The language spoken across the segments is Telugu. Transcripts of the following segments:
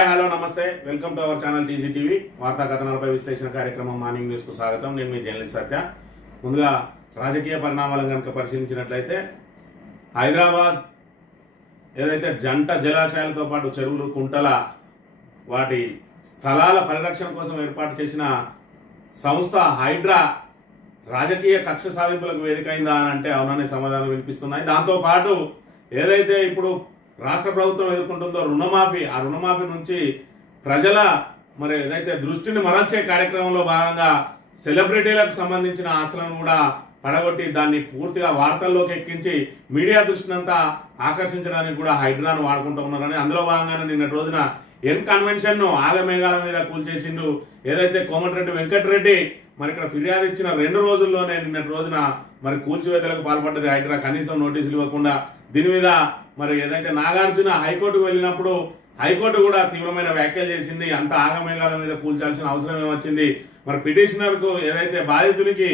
హాయ్ హలో నమస్తే welcome to our channel TGTV వార్తా కథనాలపై విశ్లేషణ కార్యక్రమం మార్నింగ్ న్యూస్ కు స్వాగతం. నేను మీ జర్నలిస్ట్ సత్య. ముందుగా రాజకీయ పరిణామాలను కనుక పరిశీలించినట్లయితే హైదరాబాద్ ఏదైతే జంట జలాశయాలతో పాటు చెరువులు కుంటల వాటి స్థలాల పరిరక్షణ కోసం ఏర్పాటు చేసిన సంస్థ హైడ్రా రాజకీయ కక్ష సాధింపులకు వేదికైందా అని అంటే అవుననే సమాధానం వినిపిస్తున్నాయి. దాంతోపాటు ఏదైతే ఇప్పుడు రాష్ట్ర ప్రభుత్వం ఎదుర్కొంటుందో రుణమాఫీ, ఆ రుణమాఫీ నుంచి ప్రజల ఏదైతే దృష్టిని మరల్చే కార్యక్రమంలో భాగంగా సెలబ్రిటీలకు సంబంధించిన ఆస్తులను కూడా పడగొట్టి దాన్ని పూర్తిగా వార్తల్లోకి ఎక్కించి మీడియా దృష్టినంతా ఆకర్షించడానికి కూడా హైడ్రాను వాడుకుంటూ ఉన్నారని, అందులో భాగంగానే నిన్నటి రోజున ఎన్ కన్వెన్షన్ ను ఆగమేఘాల మీద కూల్చేసిండు. ఏదైతే కోమటిరెడ్డి వెంకటరెడ్డి ఇక్కడ ఫిర్యాదు ఇచ్చిన 2 రోజుల్లోనే నిన్నటి రోజున కూల్చివేతలకు పాల్పడ్డది హైడ్రా, కనీసం నోటీసులు ఇవ్వకుండా. దీని మీద ఏదైతే నాగార్జున హైకోర్టుకు వెళ్ళినప్పుడు హైకోర్టు కూడా తీవ్రమైన వ్యాఖ్యలు చేసింది. అంత ఆగమేఘాల మీద కూల్చాల్సిన అవసరం ఏమొచ్చింది? పిటిషనర్ కు ఏదైతే బాధితునికి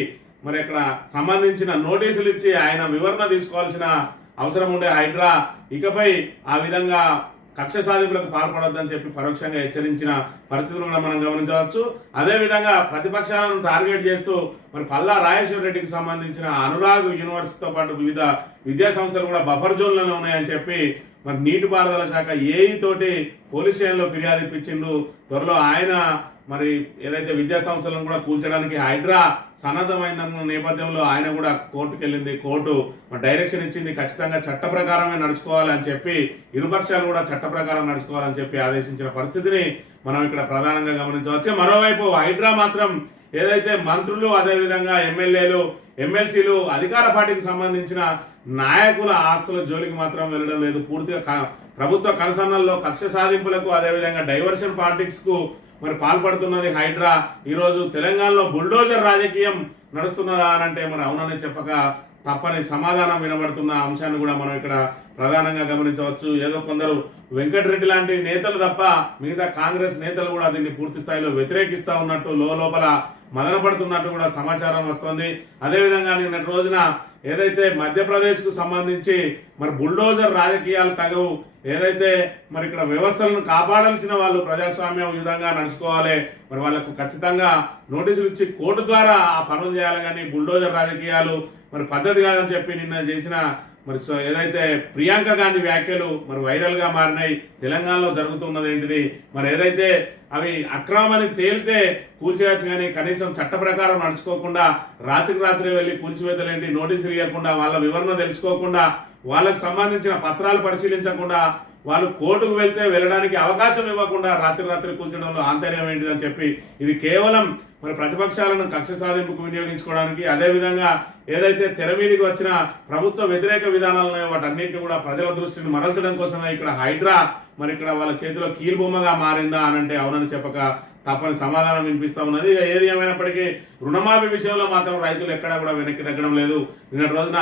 ఇక్కడ సంబంధించిన నోటీసులు ఇచ్చి ఆయన వివరణ తీసుకోవాల్సిన అవసరం ఉండే హైడ్రా ఇకపై ఆ విధంగా కక్ష సాధింపులకు పాల్పడొద్దని చెప్పి పరోక్షంగా హెచ్చరించిన పరిస్థితులను కూడా మనం గమనించవచ్చు. అదేవిధంగా ప్రతిపక్షాలను టార్గెట్ చేస్తూ పల్లా రాజేశ్వర రెడ్డికి సంబంధించిన అనురాగ్ యూనివర్సిటీతో పాటు వివిధ విద్యా సంస్థలు కూడా బఫర్ జోన్లోనే ఉన్నాయని చెప్పి నీటిపారుదల శాఖ ఏఈ తోటి పోలీస్ స్టేషన్లో ఫిర్యాదు ఇప్పించిండు. త్వరలో ఆయన ఏదైతే విద్యా సంస్థలను కూడా కూల్చడానికి హైడ్రా సన్నద్ధమైన నేపథ్యంలో ఆయన కూడా కోర్టుకు వెళ్ళింది. కోర్టు డైరెక్షన్ ఇచ్చింది, ఖచ్చితంగా చట్ట ప్రకారమే నడుచుకోవాలని చెప్పి, ఇరుపక్షాలు కూడా చట్ట ప్రకారం నడుచుకోవాలని చెప్పి ఆదేశించిన పరిస్థితిని మనం ఇక్కడ ప్రధానంగా గమనించవచ్చు. మరోవైపు హైడ్రా మాత్రం ఏదైతే మంత్రులు, అదేవిధంగా ఎమ్మెల్యేలు, ఎమ్మెల్సీలు, అధికార పార్టీకి సంబంధించిన నాయకుల ఆస్తుల జోలికి మాత్రం వెళ్ళడం లేదు. పూర్తిగా ప్రభుత్వ కనసన్నల్లో కక్ష సాధింపులకు, అదేవిధంగా డైవర్షన్ పాలిటిక్స్ కు పాల్పడుతున్నది హైడ్రా. ఈరోజు తెలంగాణలో బుల్డోజర్ రాజకీయం నడుస్తున్నదా అని అంటే అవునని చెప్పక తప్పని సమాధానం వినబడుతున్న అంశాన్ని కూడా మనం ఇక్కడ ప్రధానంగా గమనించవచ్చు. ఏదో కొందరు వెంకటరెడ్డి లాంటి నేతలు తప్ప మిగతా కాంగ్రెస్ నేతలు కూడా దీన్ని పూర్తి స్థాయిలో వ్యతిరేకిస్తా ఉన్నట్టు లోపల మదన పడుతున్నట్టు కూడా సమాచారం వస్తుంది. అదేవిధంగా నిన్నటి రోజున ఏదైతే మధ్యప్రదేశ్ కు సంబంధించి బుల్డోజర్ రాజకీయాలు తగవు, ఏదైతే ఇక్కడ వ్యవస్థలను కాపాడాల్సిన వాళ్ళు ప్రజాస్వామ్యం విధంగా నడుచుకోవాలి, వాళ్ళకు ఖచ్చితంగా నోటీసులు ఇచ్చి కోర్టు ద్వారా ఆ పనులు చేయాలి, కానీ బుల్డోజర్ రాజకీయాలు పద్ధతి కాదని చెప్పి నిన్న చేసిన ఏదైతే ప్రియాంక గాంధీ వ్యాఖ్యలు వైరల్ గా మారినాయి. తెలంగాణలో జరుగుతున్నది ఏంటిది? ఏదైతే అవి అక్రమని తేలితే కూల్చేయచ్చు, కానీ కనీసం చట్ట ప్రకారం నడుచుకోకుండా రాత్రికి రాత్రి వెళ్లి కూల్చివేతలేంటి, నోటీసులు ఇవ్వకుండా, వాళ్ళ వివరణ తెలుసుకోకుండా, వాళ్ళకు సంబంధించిన పత్రాలు పరిశీలించకుండా, వాళ్ళు కోర్టుకు వెళ్తే వెళ్ళడానికి అవకాశం ఇవ్వకుండా రాత్రి కూల్చడంలో ఆంతర్యం ఏంటిదని చెప్పి ఇది కేవలం ప్రతిపక్షాలను కక్ష సాధింపుకు వినియోగించుకోవడానికి, అదేవిధంగా ఏదైతే తెర మీదకి వచ్చిన ప్రభుత్వ వ్యతిరేక విధానాలను వాటన్నింటినీ కూడా ప్రజల దృష్టిని మరల్చడం కోసమే ఇక్కడ హైడ్రా ఇక్కడ వాళ్ళ చేతిలో కీలుబొమ్మగా మారిందా అని అంటే అవునని చెప్పక తప్పని సమాధానం వినిపిస్తా ఉన్నది. ఏది ఏమైనప్పటికీ రుణమాఫీ విషయంలో మాత్రం రైతులు ఎక్కడా కూడా వెనక్కి తగ్గడం లేదు. నిన్నటి రోజున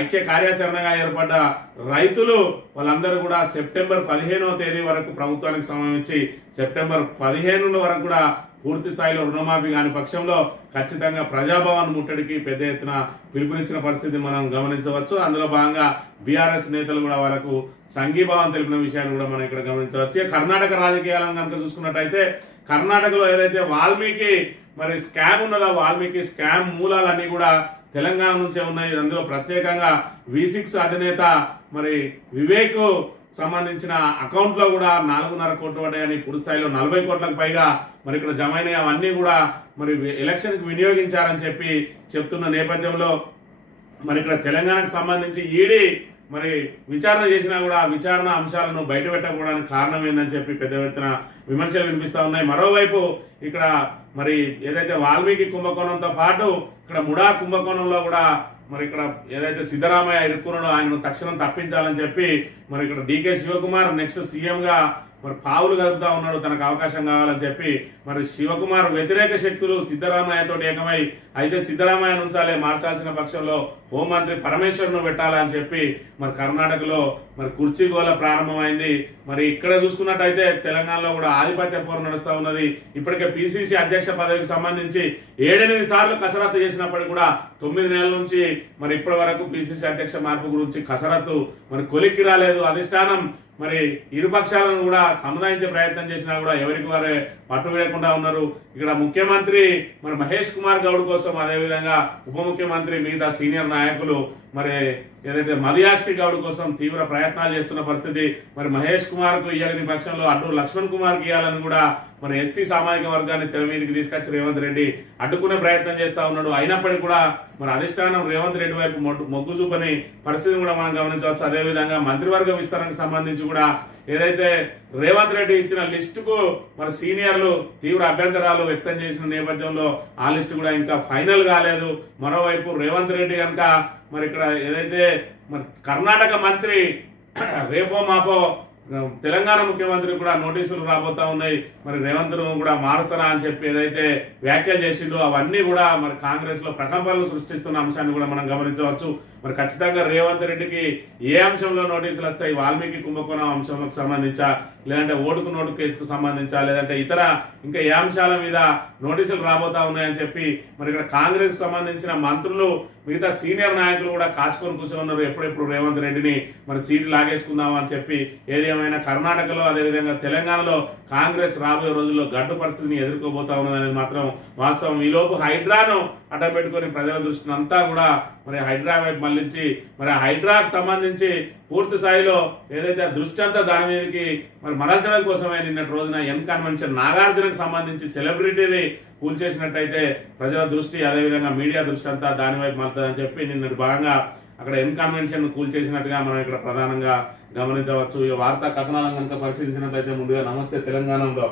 ఐక్య కార్యాచరణగా ఏర్పడ్డ రైతులు వాళ్ళందరూ కూడా సెప్టెంబర్ 15వ తేదీ వరకు ప్రభుత్వానికి సమయం ఇచ్చి సెప్టెంబర్ 15 వరకు కూడా పూర్తి స్థాయిలో రుణమాఫీ కాని పక్షంలో ఖచ్చితంగా ప్రజాభవన్ ముట్టడికి పెద్ద ఎత్తున పిలుపునిచ్చిన పరిస్థితి మనం గమనించవచ్చు. అందులో భాగంగా బీఆర్ఎస్ నేతలు కూడా వాళ్ళకు సంఘీభావం తెలిపిన విషయాన్ని కూడా మనం ఇక్కడ గమనించవచ్చు. కర్ణాటక రాజకీయాలను కనుక చూసుకున్నట్టయితే కర్ణాటకలో ఏదైతే వాల్మీకి స్కామ్ ఉన్నదో, వాల్మీకి స్కామ్ మూలాలన్నీ కూడా తెలంగాణ నుంచే ఉన్నాయి. అందులో ప్రత్యేకంగా V6 అధినేత వివేక్ సంబంధించిన అకౌంట్ లో కూడా 4.5 కోట్లు పడ్డాయని, పూర్తి స్థాయిలో 40 కోట్లకు పైగా ఇక్కడ జమ అయినాయి. అవన్నీ కూడా ఎలక్షన్ కి వినియోగించారని చెప్పి చెప్తున్న నేపథ్యంలో ఇక్కడ తెలంగాణకు సంబంధించి ఈడీ విచారణ చేసినా కూడా ఆ విచారణ అంశాలను బయట పెట్టకపోవడానికి కారణం ఏందని చెప్పి పెద్ద ఎత్తున విమర్శలు వినిపిస్తా ఉన్నాయి. మరోవైపు ఇక్కడ ఏదైతే వాల్మీకి కుంభకోణంతో పాటు ఇక్కడ ముడా కుంభకోణంలో కూడా ఇక్కడ ఏదైతే సిద్ధరామయ్య ఇరుక్కున్నాడో ఆయనను తక్షణం తప్పించాలని చెప్పి ఇక్కడ డీకే శివకుమార్ నెక్స్ట్ సీఎం గా పావులు కలుపుతా ఉన్నాడు, తనకు అవకాశం కావాలని చెప్పి శివకుమార్ వ్యతిరేక శక్తులు సిద్ధరామయ్యతో ఏకమై అయితే సిద్ధరామయ్య ఉంచాలి, మార్చాల్సిన పక్షంలో హోంమంత్రి పరమేశ్వర్ను పెట్టాలని చెప్పి కర్ణాటకలో కుర్చీగోల ప్రారంభమైంది. ఇక్కడ చూసుకున్నట్టయితే తెలంగాణలో కూడా ఆధిపత్య పోరు నడుస్తా ఉన్నది. ఇప్పటికే పిసిసి అధ్యక్ష పదవికి సంబంధించి 7-8 సార్లు కసరత్తు చేసినప్పటికీ కూడా 9 నెలల నుంచి ఇప్పటి వరకు పిసిసి అధ్యక్ష మార్పు గురించి కసరత్తు కొలిక్కి రాలేదు. అధిష్టానం మరి ఇరు పక్షాలను కూడా సముదాయించే ప్రయత్నం చేసినా కూడా ఎవరికి వారే పట్టు వేయకుండా ఉన్నారు. ఇక్కడ ముఖ్యమంత్రి మరి మహేష్ కుమార్ గౌడ్ కోసం, అదేవిధంగా ఉప ముఖ్యమంత్రి మిగతా సీనియర్ నాయకులు మరి ఏదైతే మదియాష్కి గౌడ్ కోసం తీవ్ర ప్రయత్నాలు చేస్తున్న పరిస్థితి. మరి మహేష్ కుమార్ కు ఇయ్యాలని పక్షంలో అడ్డు లక్ష్మణ్ కుమార్ కి ఇవ్వాలని కూడా మరి ఎస్సీ సామాజిక వర్గాన్ని తెర మీదకి తీసుకొచ్చి రేవంత్ రెడ్డి అడ్డుకునే ప్రయత్నం చేస్తా ఉన్నాడు. అయినప్పటికీ కూడా మరి అధిష్టానం రేవంత్ రెడ్డి వైపు మొగ్గు చూపని పరిస్థితిని కూడా మనం గమనించవచ్చు. అదేవిధంగా మంత్రివర్గ విస్తరణకు సంబంధించి కూడా ఏదైతే రేవంత్ రెడ్డి ఇచ్చిన లిస్టుకు మరి సీనియర్లు తీవ్ర అభ్యంతరాలు వ్యక్తం చేసిన నేపథ్యంలో ఆ లిస్టు కూడా ఇంకా ఫైనల్ కాలేదు. మరోవైపు రేవంత్ రెడ్డి కనుక మరి ఇక్కడ ఏదైతే మరి కర్ణాటక మంత్రి రేపో మాపో తెలంగాణ ముఖ్యమంత్రి కూడా నోటీసులు రాబోతా ఉన్నాయి. మరి రేవంత్ కూడా మారుస్తారా అని చెప్పి ఏదైతే వ్యాఖ్యలు చేసిండో అవన్నీ కూడా మరి కాంగ్రెస్ లో ప్రకంపనలు సృష్టిస్తున్న అంశాన్ని కూడా మనం గమనించవచ్చు. మరి ఖచ్చితంగా రేవంత్ రెడ్డికి ఏ అంశంలో నోటీసులు వస్తాయి? వాల్మీకి కుంభకోణం అంశంకి సంబంధించా, లేదంటే ఓటుకు నోటు కేసుకు సంబంధించా, లేదంటే ఇతర ఇంకా ఏ అంశాల మీద నోటీసులు రాబోతా ఉన్నాయని చెప్పి మరి ఇక్కడ కాంగ్రెస్ సంబంధించిన మంత్రులు మిగతా సీనియర్ నాయకులు కూడా కాచుకొని కూర్చొన్నారు. ఎప్పుడెప్పుడు రేవంత్ రెడ్డిని మరి సీటు లాగేసుకుందాం అని చెప్పి. ఏది ఏమైనా కర్ణాటకలో అదేవిధంగా తెలంగాణలో కాంగ్రెస్ రాబోయే రోజుల్లో గడ్డు పరిస్థితిని ఎదుర్కోబోతా ఉన్నదనేది మాత్రం వాస్తవం. ఈలోపు హైడ్రాను అడ్డం పెట్టుకుని ప్రజల దృష్టిని అంతా కూడా మరి హైడ్రా వైపు మళ్లించి మరి హైడ్రాకు సంబంధించి పూర్తి స్థాయిలో ఏదైతే దృష్టి అంతా దాని మీదకి మరి మరల్చడం కోసమే నిన్నటి రోజున ఎన్ కన్వెన్షన్ నాగార్జునకు సంబంధించి సెలబ్రిటీని కూల్చేసినట్టయితే ప్రజల దృష్టి అదేవిధంగా మీడియా దృష్టి అంతా దాని వైపు మళ్తుందని చెప్పి నిన్నటి భాగంగా అక్కడ ఎన్ కన్వెన్షన్ కూల్చేసినట్టుగా మనం ఇక్కడ ప్రధానంగా గమనించవచ్చు. ఈ వార్తా కథనాలను కనుక పరిశీలించినట్లయితే ముందుగా నమస్తే తెలంగాణలో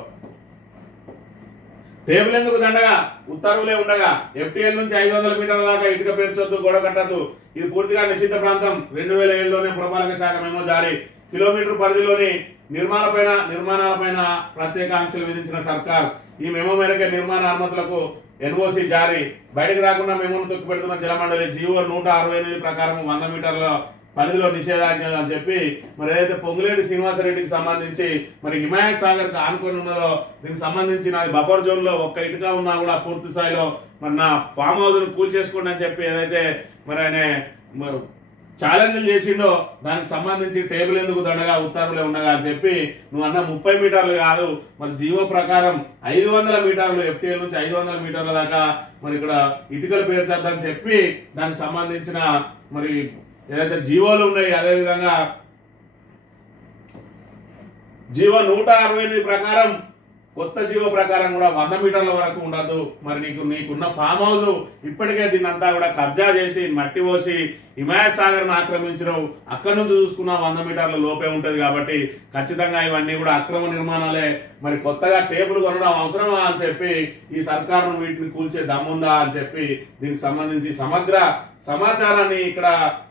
టేబుల్ ఎందుకు దండగా ఉత్తర్వులే ఉండగా FTL నుంచి 500 మీటర్ల దాకా ఇటుక పేర్చొద్దు, గోడ కట్టద్దు, ఇది పూర్తిగా నిషిద్ధ ప్రాంతం. 2007లోనే పురపాలక శాఖ మెమో జారీ. కిలోమీటర్ పరిధిలోని నిర్మాణాలపైన ప్రత్యేక ఆంక్షలు విధించిన సర్కార్. ఈ మెమో మేరకు నిర్మాణ అనుమతులకు NOC జారీ. బయటకు రాకుండా మెమోను తొక్కి పెడుతున్న జలమండలి. జీవో 168 ప్రకారం 100 మీటర్ల పరిధిలో నిషేధాజ్ఞలు అని చెప్పి మరి ఏదైతే పొంగులేటి శ్రీనివాసరెడ్డికి సంబంధించి మరి హిమాయత్ సాగర్ కు ఆనుకొని ఉన్నదో దీనికి సంబంధించి నాది బఫర్ జోన్ లో ఒక్క ఇటుక ఉన్నా కూడా పూర్తి స్థాయిలో మరి నా ఫామ్ హౌస్ ను కూల్ చేసుకోండి అని చెప్పి ఏదైతే మరి ఆయన ఛాలెంజ్లు చేసిండో దానికి సంబంధించి టేబుల్ ఎందుకు దండగా ఉత్తర్వులే ఉండగా అని చెప్పి నువ్వు అన్న 30 మీటర్లు కాదు మరి జీవో ప్రకారం 500 మీటర్లు FTL నుంచి 500 మీటర్ల దాకా మరి ఇక్కడ ఇటుకలు పేర్చొద్దని చెప్పి దానికి సంబంధించిన మరి ఏదైతే జీవోలు ఉన్నాయి అదేవిధంగా జీవో 168 ప్రకారం కొత్త జీవో ప్రకారం కూడా 100 మీటర్ల వరకు ఉండదు. మరి నీకున్న ఫామ్ హౌస్ ఇప్పటికే దీన్నంతా కూడా కబ్జా చేసి మట్టి పోసి హిమాయత్ సాగర్ ను ఆక్రమించడం, అక్కడి నుంచి చూసుకున్న 100 మీటర్ల లోపే ఉంటది. కాబట్టి ఖచ్చితంగా ఇవన్నీ కూడా అక్రమ నిర్మాణాలే. మరి కొత్తగా టేబుల్ కొనడం అవసరమా అని చెప్పి ఈ సర్కారును వీటిని కూల్చే దమ్ముందా అని చెప్పి దీనికి సంబంధించి సమగ్ర సమాచారాన్ని ఇక్కడ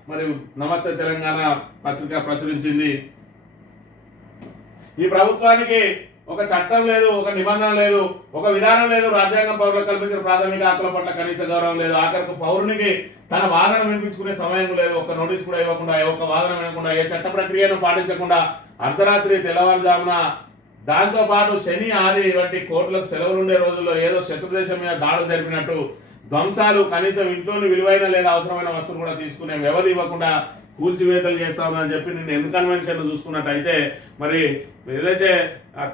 మరి నమస్తే తెలంగాణ పత్రిక ప్రచురించింది. ఈ ప్రభుత్వానికి ఒక చట్టం లేదు, ఒక నిబంధన లేదు, ఒక విధానం లేదు. రాజ్యాంగం పౌరులకు కల్పించిన ప్రాథమిక హక్కుల పట్ల కనీస గౌరవం లేదు. ఆఖరికి పౌరునికి తన వాదన వినిపించుకునే సమయం లేదు. ఒక నోటీస్ కూడా ఇవ్వకుండా, ఒక వాదన వినకుండా, ఏ చట్ట ప్రక్రియను పాటించకుండా అర్ధరాత్రి తెల్లవారుజామున దాంతో పాటు శని ఆది వంటి కోర్టులకు సెలవులు ఉండే రోజుల్లో ఏదో శత్రుదేశం మీద దాడులు జరిపినట్టు ధ్వంసాలు, కనీసం ఇంట్లోని విలువైన లేదా అవసరమైన వస్తువులు కూడా తీసుకునే వ్యవధి ఇవ్వకుండా కూల్చివేతలు చేస్తా ఉందని చెప్పి నేను ఎన్ కన్వెన్షన్ చూసుకున్నట్టయితే మరి ఏదైతే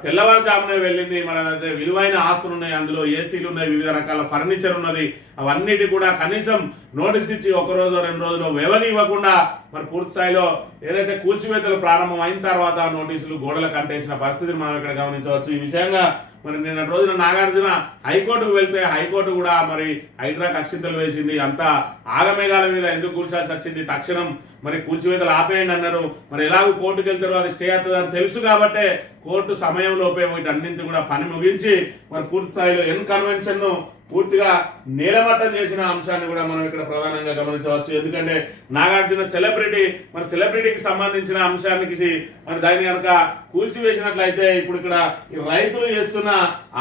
తెల్లవారుజామునే వెళ్ళింది, మరి అదైతే విలువైన ఆస్తులు ఉన్నాయి, అందులో ఏసీలు ఉన్నాయి, వివిధ రకాల ఫర్నిచర్ ఉన్నది, అవన్నిటి కూడా కనీసం నోటీస్ ఇచ్చి 1 రోజు 2 రోజులు వ్యవధి ఇవ్వకుండా మరి పూర్తి స్థాయిలో ఏదైతే కూల్చివేతలు ప్రారంభం అయిన తర్వాత నోటీసులు గోడలకు అంటేసిన పరిస్థితిని మనం ఇక్కడ గమనించవచ్చు. ఈ విషయంగా మరి నిన్న రోజున నాగార్జున హైకోర్టుకు వెళ్తే హైకోర్టు కూడా మరి హైడ్రాక్ అక్షింతలు వేసింది. అంతా ఆగమేఘాల మీద ఎందుకు కూల్చాల్సి వచ్చింది, తక్షణం మరి కూల్చివేతలు ఆపేయండి అన్నారు. మరి ఎలాగో కోర్టుకు వెళ్తారో అది స్టే అవుతుందని తెలుసు కాబట్టే కోర్టు సమయంలోపే వీటన్నింటి కూడా పని ముగించి మరి పూర్తి స్థాయిలో ఎన్ కన్వెన్షన్ ను పూర్తిగా నేలమట్టం చేసిన అంశాన్ని కూడా మనం ఇక్కడ ప్రధానంగా గమనించవచ్చు. ఎందుకంటే నాగార్జున సెలబ్రిటీ, మరి సెలబ్రిటీకి సంబంధించిన అంశానికి మరి దాన్ని కనుక కూల్చివేసినట్లయితే ఇప్పుడు ఇక్కడ ఈ రైతులు చేస్తున్న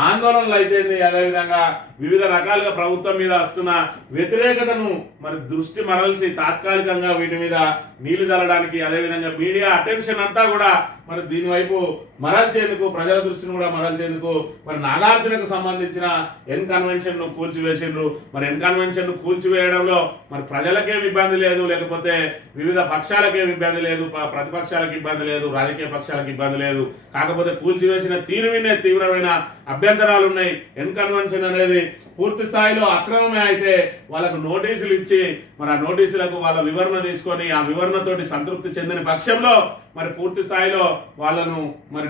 ఆందోళనలు అయితే అదేవిధంగా వివిధ రకాలుగా ప్రభుత్వం మీద వస్తున్న వ్యతిరేకతను మరి దృష్టి మరల్చి తాత్కాలికంగా వీటి మీద నీళ్లు చల్లడానికి అదేవిధంగా మీడియా అటెన్షన్ అంతా కూడా మరి దీని వైపు మరల్చేందుకు, ప్రజల దృష్టిని కూడా మరల్చేందుకు మరి నాగార్జునకు సంబంధించిన ఎన్ కన్వెన్షన్ కన్వెన్షన్ ను కూల్చివేసిండ్రు. మరి ఎన్ కన్వెన్షన్ ను కూల్చివేయడంలో మరి ప్రజలకేం ఇబ్బంది లేదు, లేకపోతే వివిధ పక్షాలకేం ఇబ్బంది లేదు, ప్రతిపక్షాలకు ఇబ్బంది లేదు, రాజకీయ పక్షాలకు ఇబ్బంది లేదు. కాకపోతే కూల్చివేసిన తీరు వినే తీవ్రమైన అభ్యంతరాలు ఉన్నాయి. ఎన్ కన్వెన్షన్ అనేది పూర్తి స్థాయిలో అక్రమమే అయితే వాళ్ళకు నోటీసులు ఇచ్చి మరి ఆ నోటీసులకు వాళ్ళ వివరణ తీసుకొని ఆ వివరణతోటి సంతృప్తి చెందిన పక్షంలో మరి పూర్తి స్థాయిలో వాళ్ళను మరి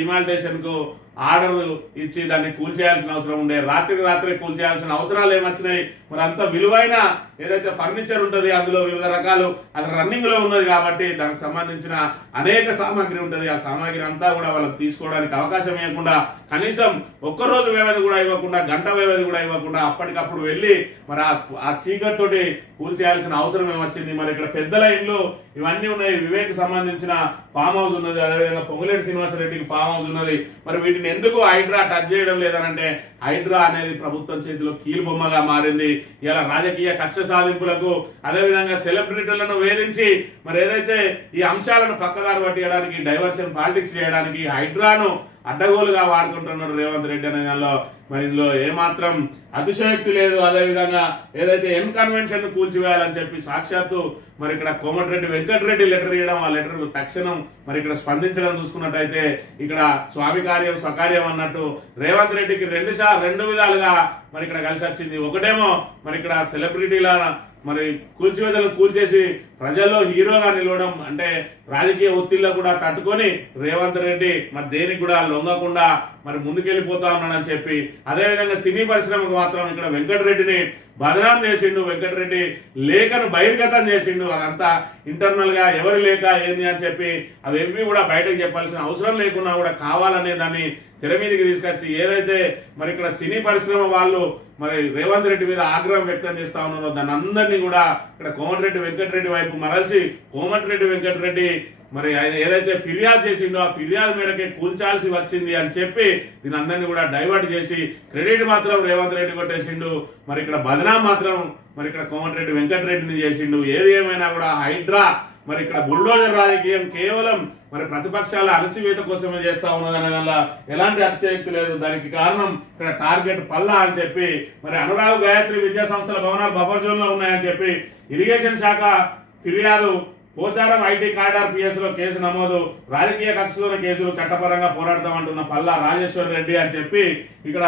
డిమాల్టేషన్ కు ఆర్డర్ ఇచ్చి దాన్ని కూల్చేయాల్సిన అవసరం ఉండే. రాత్రి కూల్చేయాల్సిన అవసరాలు ఏమొచ్చినాయి? మరి అంత విలువైన ఏదైతే ఫర్నిచర్ ఉంటుంది అందులో వివిధ రకాలు అది రన్నింగ్ లో ఉన్నది కాబట్టి దానికి సంబంధించిన అనేక సామాగ్రి ఉంటుంది. ఆ సామాగ్రి అంతా కూడా వాళ్ళకి తీసుకోవడానికి అవకాశం ఇవ్వకుండా, కనీసం ఒక్కరోజు వ్యవధి కూడా ఇవ్వకుండా, గంట వ్యవధి కూడా ఇవ్వకుండా అప్పటికప్పుడు వెళ్ళి మరి ఆ చీకటి తోటి కూల్చేయాల్సిన అవసరం ఏమొచ్చింది? మరి ఇక్కడ పెద్దల ఇల్లు ఇవన్నీ ఉన్నాయి. వివేక్ సంబంధించిన ఫామ్ హౌస్ ఉన్నది, అదేవిధంగా పొంగులేటి శ్రీనివాసరెడ్డికి ఫామ్ హౌస్ ఉన్నది. మరి వీటిని ఎందుకు హైడ్రా టచ్ చేయడం లేదనంటే హైడ్రా అనేది ప్రభుత్వం చేతిలో కీలుబొమ్మగా మారింది. ఇలా రాజకీయ కక్ష సాధింపులకు, అదేవిధంగా సెలబ్రిటీలను వేధించి మరి ఏదైతే ఈ అంశాలను పక్కదారి పట్టియడానికి, డైవర్షన్ పాలిటిక్స్ చేయడానికి హైడ్రాను అడ్డగోలుగా వాడుకుంటున్నాడు రేవంత్ రెడ్డి అనే దానిలో మరి ఇందులో ఏమాత్రం అతిశయోక్తి లేదు. అదేవిధంగా ఏదైతే ఎన్ కన్వెన్షన్ ను కూల్చివేయాలని చెప్పి సాక్షాత్తు మరి ఇక్కడ కోమటిరెడ్డి వెంకటరెడ్డి లెటర్ ఇవ్వడం, ఆ లెటర్ తక్షణం మరి ఇక్కడ స్పందించడం చూసుకున్నట్టయితే ఇక్కడ స్వామి కార్యం స్వకార్యం అన్నట్టు రేవంత్ రెడ్డికి రెండు విధాలుగా మరి ఇక్కడ కలిసి వచ్చింది. ఒకటేమో మరి ఇక్కడ సెలబ్రిటీల మరి కూల్చివేతలను కూల్చేసి ప్రజల్లో హీరోగా నిలవడం, అంటే రాజకీయ ఒత్తిళ్లు కూడా తట్టుకొని రేవంత్ రెడ్డి మరి దేనికి కూడా లొంగకుండా మరి ముందుకెళ్లిపోతా ఉన్నాడని చెప్పి, అదేవిధంగా సినీ పరిశ్రమకు మాత్రం ఇక్కడ వెంకటరెడ్డిని బదనాం చేసిండు, వెంకటరెడ్డి లేఖను బహిర్గతం చేసిండు. అదంతా ఇంటర్నల్ గా ఎవరి లేఖ ఏంది అని చెప్పి అవేవి కూడా బయటకు చెప్పాల్సిన అవసరం లేకున్నా కూడా కావాలనే దాన్ని తెర మీదకి తీసుకొచ్చి ఏదైతే మరి ఇక్కడ సినీ పరిశ్రమ వాళ్ళు మరి రేవంత్ రెడ్డి మీద ఆగ్రహం వ్యక్తం చేస్తా ఉన్నారో దాన్ని అందరినీ కూడా ఇక్కడ కోమటిరెడ్డి వెంకటరెడ్డి వైపు మరల్చి కోమటిరెడ్డి వెంకటరెడ్డి మరి ఆయన ఏదైతే ఫిర్యాదు చేసిండో ఆ ఫిర్యాదు మేరకే కూల్చాల్సి వచ్చింది అని చెప్పి దీని అందరినీ కూడా డైవర్ట్ చేసి క్రెడిట్ మాత్రం రేవంత్ రెడ్డి కొట్టేసిండు. మరి ఇక్కడ బదనాం మాత్రం మరి ఇక్కడ కోమటిరెడ్డి వెంకటరెడ్డిని చేసిండు. ఏది ఏమైనా కూడా హైడ్రా మరి ఇక్కడ బుల్డోజర్ రాజకీయం కేవలం మరి ప్రతిపక్షాల అణచివేత కోసమే చేస్తా ఉన్నదనే వల్ల ఎలాంటి అతిశయోక్తి లేదు. దానికి కారణం ఇక్కడ టార్గెట్ పల్లా అని చెప్పి మరి అనురాగ్ గాయత్రి విద్యా సంస్థల భవనాలు బఫర్ జోన్ లో ఉన్నాయని చెప్పి ఇరిగేషన్ శాఖ ఫిర్యాదు, పోచారం ఐటీ కారిడార్ పిఎస్ లో కేసు నమోదు, రాజకీయ కక్షలోని కేసులు చట్టపరంగా పోరాడతామంటున్న పల్లా రాజేశ్వర్ రెడ్డి అని చెప్పి ఇక్కడ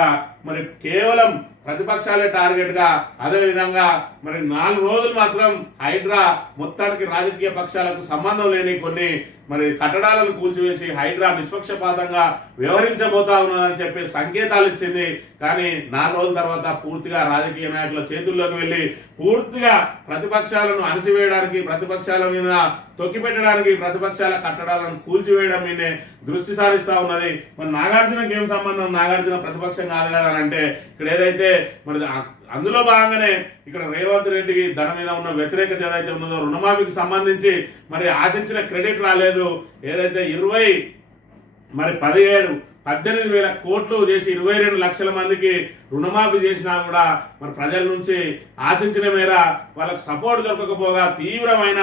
మరి కేవలం ప్రతిపక్షాలే టార్గెట్ గా, అదే విధంగా మరి 4 రోజులు మాత్రం హైడ్రా మొత్తానికి రాజకీయ పక్షాలకు సంబంధం లేని కొన్ని మరి కట్టడాలను కూల్చివేసి హైడ్రా నిష్పక్షపాతంగా వ్యవహరించబోతా ఉన్నదని చెప్పి సంకేతాలు ఇచ్చింది. కానీ 4 రోజుల తర్వాత పూర్తిగా రాజకీయ నాయకుల చేతుల్లోకి వెళ్లి పూర్తిగా ప్రతిపక్షాలను అణచివేయడానికి, ప్రతిపక్షాల మీద తొక్కిపెట్టడానికి, ప్రతిపక్షాల కట్టడాలను కూల్చివేయడం మీదే దృష్టి సారిస్తా ఉన్నది. మరి నాగార్జునకి ఏం సంబంధం? నాగార్జున ప్రతిపక్షం కాదు కదా అంటే ఇక్కడ ఏదైతే మరి అందులో భాగంగానే ఇక్కడ రేవంత్ రెడ్డికి దాని మీద ఉన్న వ్యతిరేకత ఏదైతే ఉన్నదో రుణమాఫీకి సంబంధించి మరి ఆశించిన క్రెడిట్ రాలేదు. ఏదైతే 18,000 కోట్లు చేసి 22 లక్షల మందికి రుణమాఫీ చేసినా కూడా మరి ప్రజల నుంచి ఆశించిన మేర వాళ్ళకు సపోర్ట్ దొరకకపోగా తీవ్రమైన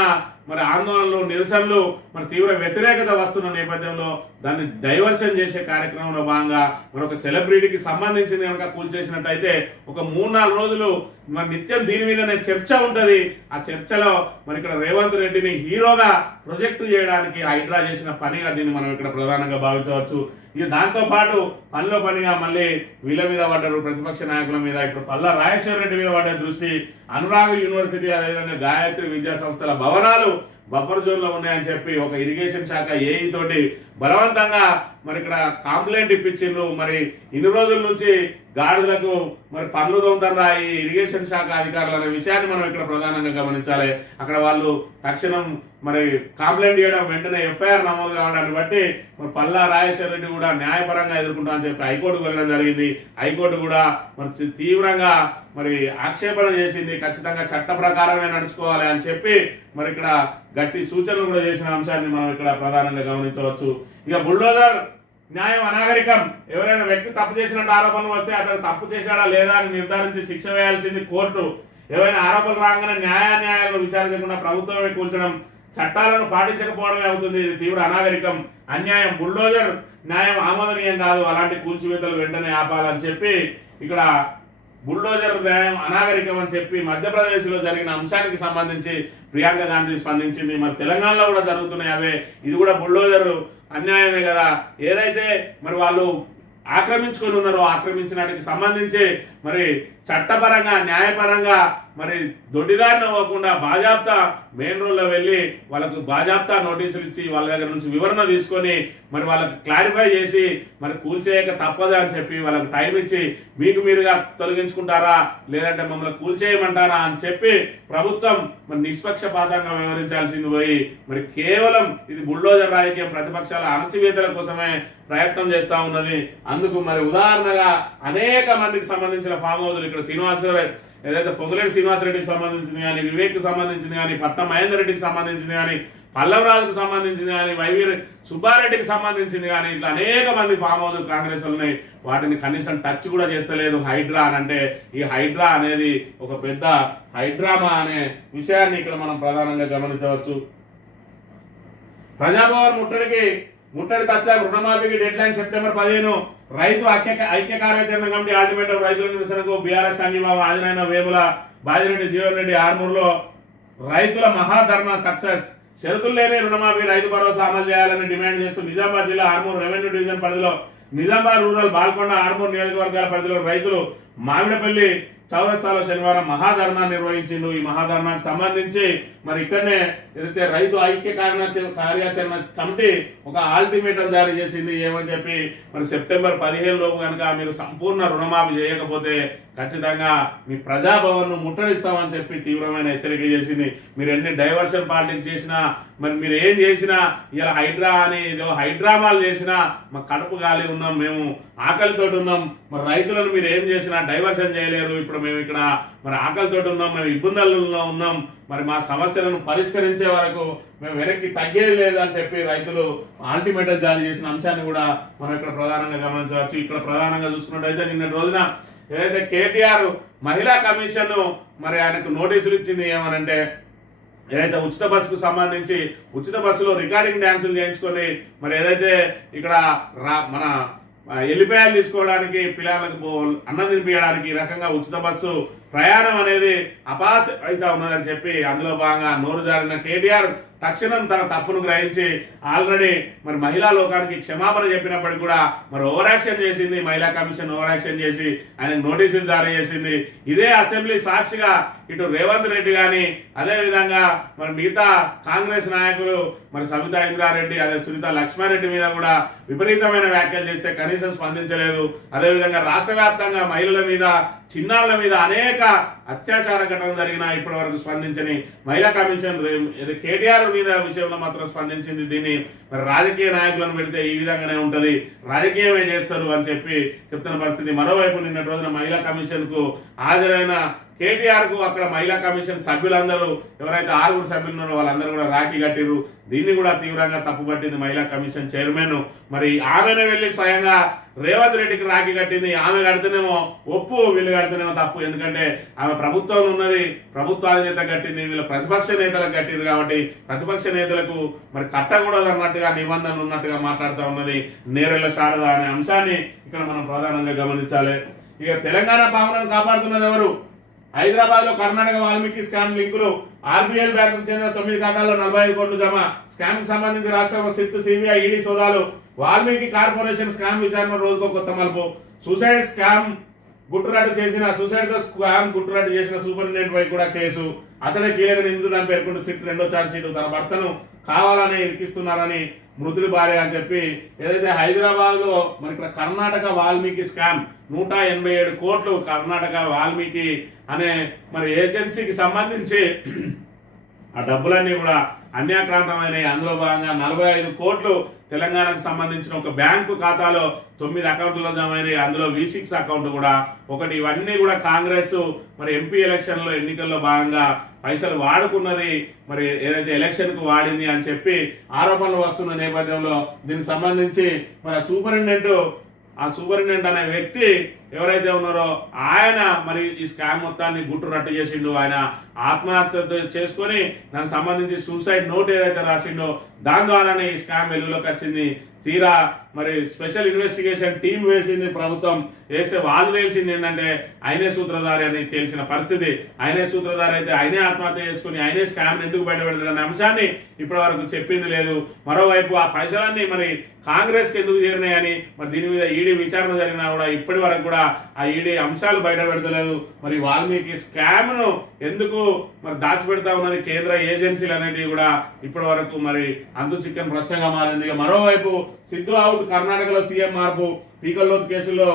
మరి ఆందోళనలు, నిరసనలు, మరి తీవ్ర వ్యతిరేకత వస్తున్న నేపథ్యంలో దాన్ని డైవర్షన్ చేసే కార్యక్రమంలో భాగంగా మరి ఒక సెలబ్రిటీకి సంబంధించింది కనుక కూల్చేసినట్టయితే ఒక 3-4 రోజులు మరి నిత్యం దీని మీదనే చర్చ ఉంటది. ఆ చర్చలో మరి ఇక్కడ రేవంత్ రెడ్డిని హీరోగా ప్రొజెక్ట్ చేయడానికి హైడ్రా చేసిన పనిగా దీన్ని మనం ఇక్కడ ప్రధానంగా భావించవచ్చు. ఇక దాంతో పాటు పనిలో పనిగా మళ్ళీ వీళ్ళ మీద పడ్డారు, ప్రతిపక్ష నాయకుల మీద. ఇప్పుడు పల్లా రాజేశ్వర రెడ్డి మీద పడ్డ దృష్టి అనురాగ్ యూనివర్సిటీ, అదేవిధంగా గాయత్రి విద్యా సంస్థల భవనాలు బఫర్ జోన్ లో ఉన్నాయని చెప్పి ఒక ఇరిగేషన్ శాఖ ఏఈ తోటి బలవంతంగా మరి ఇక్కడ కంప్లైంట్ ఇప్పించిండ్రు. మరి ఇన్ని రోజుల నుంచి గాడిదలకు మరి పనులు తోముతారా ఈ ఇరిగేషన్ శాఖ అధికారులు అనే విషయాన్ని మనం ఇక్కడ ప్రధానంగా గమనించాలి. అక్కడ వాళ్ళు తక్షణం మరి కంప్లైంట్ చేయడం, వెంటనే ఎఫ్ఐఆర్ నమోదు కావడాన్ని బట్టి మరి పల్లా రాజేశ్వర రెడ్డి కూడా న్యాయపరంగా ఎదుర్కొంటా అని చెప్పి హైకోర్టుకు వెళ్ళడం జరిగింది. హైకోర్టు కూడా మరి తీవ్రంగా మరి ఆక్షేపణ చేసింది. ఖచ్చితంగా చట్ట ప్రకారమే నడుచుకోవాలి అని చెప్పి మరి ఇక్కడ గట్టి సూచనలు కూడా చేసిన అంశాన్ని మనం ఇక్కడ ప్రధానంగా గమనించవచ్చు. ఇక బుల్డోజర్ న్యాయం అనాగరికం, ఎవరైనా వ్యక్తి తప్పు చేసినట్టు ఆరోపణలు వస్తే అతను తప్పు చేశాడా లేదా అని నిర్ధారించి శిక్ష వేయాల్సింది కోర్టు. ఏవైనా ఆరోపణలు రాగానే న్యాయాలను విచారించకుండా ప్రభుత్వమే కూల్చడం, చట్టాలను పాటించకపోవడమే అవుతుంది. ఇది తీవ్ర అనాగరికం, అన్యాయం. బుల్డోజర్ న్యాయం ఆమోదనీయం కాదు. అలాంటి కూల్చివేతలు వెంటనే ఆపాలని చెప్పి ఇక్కడ బుల్డోజర్ న్యాయం అనాగరికం అని చెప్పి మధ్యప్రదేశ్లో జరిగిన అంశానికి సంబంధించి ప్రియాంక గాంధీ స్పందించింది. మరి తెలంగాణలో కూడా జరుగుతున్నాయి అవే. ఇది కూడా బుల్డోజర్ అన్యాయమే కదా. ఏదైతే మరి వాళ్ళు ఆక్రమించుకొని ఉన్నారో ఆక్రమించడానికి సంబంధించి మరి చట్టపరంగా న్యాయపరంగా మరి దొడ్డిదారిని అవ్వకుండా బాజాప్తా మెయిన్ రోడ్లో వెళ్ళి వాళ్ళకు బాజాప్తా నోటీసులు ఇచ్చి వాళ్ళ దగ్గర నుంచి వివరణ తీసుకొని మరి వాళ్ళకి క్లారిఫై చేసి మరి కూల్చేయక తప్పదు అని చెప్పి వాళ్ళకి టైం ఇచ్చి మీకు మీరుగా తొలగించుకుంటారా లేదంటే మమ్మల్ని కూల్చేయమంటారా అని చెప్పి ప్రభుత్వం మరి నిష్పక్షపాతంగా వ్యవహరించాల్సింది పోయి మరి కేవలం ఇది బుల్డోజర్ రాజకీయం ప్రతిపక్షాల అణచివేతల కోసమే ప్రయత్నం చేస్తా ఉన్నది. అందుకు మరి ఉదాహరణగా అనేక మందికి సంబంధించిన ఫామ్ హౌస్లు ఇక్కడ శ్రీనివాసరెడ్డి ఏదైతే పొంగులేటి శ్రీనివాసరెడ్డికి సంబంధించింది కానీ వివేక్ సంబంధించింది కానీ పట్నం మహేందర్ రెడ్డికి సంబంధించింది కానీ పల్లవరాజుకు సంబంధించింది కానీ వైవీర్ సుబ్బారెడ్డికి సంబంధించింది కానీ ఇట్లా అనేక మంది ఫామ్ హౌస్ కాంగ్రెస్ ఉన్నాయి. వాటిని కనీసం టచ్ కూడా చేస్తలేదు హైడ్రా అని. అంటే ఈ హైడ్రా అనేది ఒక పెద్ద హైడ్రామా అనే విషయాన్ని ఇక్కడ మనం ప్రధానంగా గమనించవచ్చు. ప్రజాభవన్ ముట్టడి తత్వం రుణమాఫీకి డెడ్ లైన్ సెప్టెంబర్ 15. రైతు ఐక్య కార్యాచరణ కమిటీ అల్టిమేటం రైతుల నిరసనకు బీఆర్ఎస్ సంఘీబాబు ఆదినాయన వేముల బాజిరెడ్డి జీవన్ రెడ్డి ఆర్మూర్లో రైతుల మహాధర్నా సక్సెస్. షరతులు లేని రుణమాఫీ రైతు భరోసా అమలు చేయాలని డిమాండ్ చేస్తూ నిజామాబాద్ జిల్లా ఆర్మూర్ రెవెన్యూ డివిజన్ పరిధిలో నిజామాబాద్ రూరల్ బాల్కొండ ఆర్మూర్ నియోజకవర్గాల పరిధిలో రైతులు మామిడిపల్లి చౌరస్తాలో శనివారం మహాధర్నా నిర్వహించిండు. ఈ మహాధర్నాకు సంబంధించి మరి ఇక్కడనే ఏదైతే రైతు ఐక్య కార్యాచరణ కమిటీ ఒక అల్టిమేటం జారీ చేసింది. ఏమని చెప్పి మరి సెప్టెంబర్ 15 లోపు కనుక మీరు సంపూర్ణ రుణమాఫీ చేయకపోతే ఖచ్చితంగా మీ ప్రజాభవన్ ను ముట్టడిస్తామని చెప్పి తీవ్రమైన హెచ్చరిక చేసింది. మీరు ఎన్ని డైవర్షన్ పాలిటిక్స్ చేసినా మరి మీరు ఏం చేసినా ఇలా హైడ్రా అని ఏదో హైడ్రామాలు చేసినా మా కడుపు గాలి ఉన్నాం, మేము ఆకలితో ఉన్నాం. మరి రైతులను మీరు ఏం చేసినా డైవర్షన్ చేయలేరు. ఇప్పుడు మేము ఇక్కడ మరి ఆకలితో ఉన్నాం, మేము ఇబ్బందుల్లో ఉన్నాం. మరి మా సమస్యలను పరిష్కరించే వరకు మేము వెనక్కి తగ్గేది లేదని చెప్పి రైతులు అల్టిమేటం జారీ చేసిన అంశాన్ని కూడా మనం ఇక్కడ ప్రధానంగా గమనించవచ్చు. ఇక్కడ ప్రధానంగా చూసుకున్నట్టయితే నిన్న రోజున ఏదైతే కేటీఆర్ మహిళా కమిషన్ మరి ఆయనకు నోటీసులు ఇచ్చింది. ఏమనంటే ఏదైతే ఉచిత బస్సుకు సంబంధించి ఉచిత బస్సులో రికార్డింగ్ డ్యాన్సులు చేయించుకొని మరి ఏదైతే ఇక్కడ మన ఎల్లిపాయలు తీసుకోవడానికి పిల్లలకు అన్నం తినిపించడానికి ఈ రకంగా ఉచిత బస్సు ప్రయాణం అనేది అపాస అయితే ఉన్నదని చెప్పి అందులో భాగంగా నోరు జారిన కేటీఆర్ తక్షణం తన తప్పును గ్రహించి ఆల్రెడీ మరి మహిళా లోకానికి క్షమాపణ చెప్పినప్పటికీ కూడా మరి ఓవర్ యాక్షన్ చేసింది. మహిళా కమిషన్ ఓవర్ యాక్షన్ చేసి ఆయన నోటీసులు జారీ చేసింది. ఇదే అసెంబ్లీ సాక్షిగా ఇటు రేవంత్ రెడ్డి కానీ అదే విధంగా మరి మిగతా కాంగ్రెస్ నాయకులు మరి సబితా ఇంద్రారెడ్డి అదే సునీత లక్ష్మారెడ్డి మీద కూడా విపరీతమైన వ్యాఖ్యలు చేస్తే కనీసం స్పందించలేదు. అదేవిధంగా రాష్ట్ర వ్యాప్తంగా మహిళల మీద చిన్నారుల మీద అనేక అత్యాచార ఘటనలు జరిగినా ఇప్పటి వరకు స్పందించని మహిళా కమిషన్ కేటీఆర్ మీద విషయంలో మాత్రం స్పందించింది. దీన్ని మరి రాజకీయ నాయకులను పెడితే ఈ విధంగానే ఉంటది, రాజకీయమే చేస్తారు అని చెప్పి చెప్తున్న పరిస్థితి. మరోవైపు నిన్నటి రోజున మహిళా కమిషన్ కు హాజరైన కేటీఆర్ కు అక్కడ మహిళా కమిషన్ సభ్యులందరూ ఎవరైతే 6 సభ్యులు ఉన్నారో వాళ్ళందరూ కూడా రాఖీ కట్టిరు. దీన్ని కూడా తీవ్రంగా తప్పుపట్టింది మహిళా కమిషన్ చైర్మన్. మరి ఆమెనే వెళ్లి స్వయంగా రేవంత్ రెడ్డికి రాఖీ కట్టింది. ఆమె కడితేనేమో ఒప్పు, వీళ్ళు కడితేనేమో తప్పు. ఎందుకంటే ఆమె ప్రభుత్వంలో ఉన్నది, ప్రభుత్వాధినేత కట్టింది, వీళ్ళ ప్రతిపక్ష నేతలకు కట్టింది. కాబట్టి ప్రతిపక్ష నేతలకు మరి కట్టకూడదు అన్నట్టుగా నిబంధనలు ఉన్నట్టుగా మాట్లాడుతూ ఉన్నది నేరెళ్ల శారద అనే అంశాన్ని ఇక్కడ మనం ప్రధానంగా గమనించాలి. ఇక తెలంగాణ భావనను కాపాడుతున్నది ఎవరు? హైదరాబాద్ లో కర్ణాటక వాల్మీకి స్కామ్ లింకులు. ఆర్బీఎల్ బ్యాంకు చెందిన 9 ఖాతాల్లో 45 కోట్లు జమ. స్కామ్ కు సంబంధించి రాష్ట్ర సిట్ సిబిఐ ఈడీ సోదాలు. వాల్మీకి కార్పొరేషన్ స్కామ్ విచారణ రోజుకో కొత్త మలుపు. సూసైడ్ స్కామ్ గుట్టురట్టు చేసిన సూపరింటెండెంట్ పై కూడా కేసు. అతనే కీలక నిందితుడని పేర్కొంటూ సిట్ 2వ ఛార్జ్ షీట్. తన భర్తను కావాలని ఇరికిస్తున్నారని మృతుడి భార్య అని చెప్పి ఏదైతే హైదరాబాద్ లో మరి ఇక్కడ కర్ణాటక వాల్మీకి స్కామ్ 187 కోట్లు కర్ణాటక వాల్మీకి అనే మరి ఏజెన్సీకి సంబంధించి ఆ డబ్బులన్నీ కూడా అన్యాక్రాంతమైనవి. అందులో భాగంగా 45 కోట్లు తెలంగాణకు సంబంధించిన ఒక బ్యాంకు ఖాతాలో 9 అకౌంట్లలో జమ అయినాయి. అందులో V6 అకౌంట్ కూడా ఒకటి. ఇవన్నీ కూడా కాంగ్రెస్ మరి ఎంపీ ఎలక్షన్ లో ఎన్నికల్లో భాగంగా పైసలు వాడుకున్నది, మరి ఏదైతే ఎలక్షన్ కు వాడింది అని చెప్పి ఆరోపణలు వస్తున్న నేపథ్యంలో దీనికి సంబంధించి మరి ఆ సూపరింటెండెంట్ అనే వ్యక్తి ఎవరైతే ఉన్నారో ఆయన మరి ఈ స్కామ్ మొత్తాన్ని గుట్టు చేసిండు. ఆయన ఆత్మహత్య చేసుకొని దానికి సంబంధించి సూసైడ్ నోట్ ఏదైతే రాసిండో దాని ద్వారానే ఈ స్కామ్ వెలుగులోకి వచ్చింది. తీరా మరి స్పెషల్ ఇన్వెస్టిగేషన్ టీం వేసింది ప్రభుత్వం. వేస్తే వాళ్ళు తెలిసింది ఏంటంటే ఆయనే సూత్రధారి అని తెలిసిన పరిస్థితి. ఆయనే సూత్రధారి అయితే ఆయనే ఆత్మహత్య చేసుకుని ఆయనే స్కామ్ ఎందుకు బయటపెడతారనే అంశాన్ని ఇప్పటి వరకు చెప్పింది లేదు. మరోవైపు ఆ పైసలన్నీ మరి కాంగ్రెస్ కి ఎందుకు చేరినాయని మరి దీని మీద ఈడీ విచారణ జరిగినా కూడా ఇప్పటి వరకు కూడా ఆ ఈడీ అంశాలు బయట పెడతలేదు. మరి వాల్మీకి స్కామ్ ను ఎందుకు మరి దాచిపెడతా ఉన్నది కేంద్ర ఏజెన్సీలు అనేటివి కూడా ఇప్పటి వరకు మరి అంతు చిక్కని ప్రశ్నగా మారింది. మరోవైపు సిద్ధు అవుట్, కర్ణాటకలో సీఎం మార్పు, పీకల్లోతు కేసులో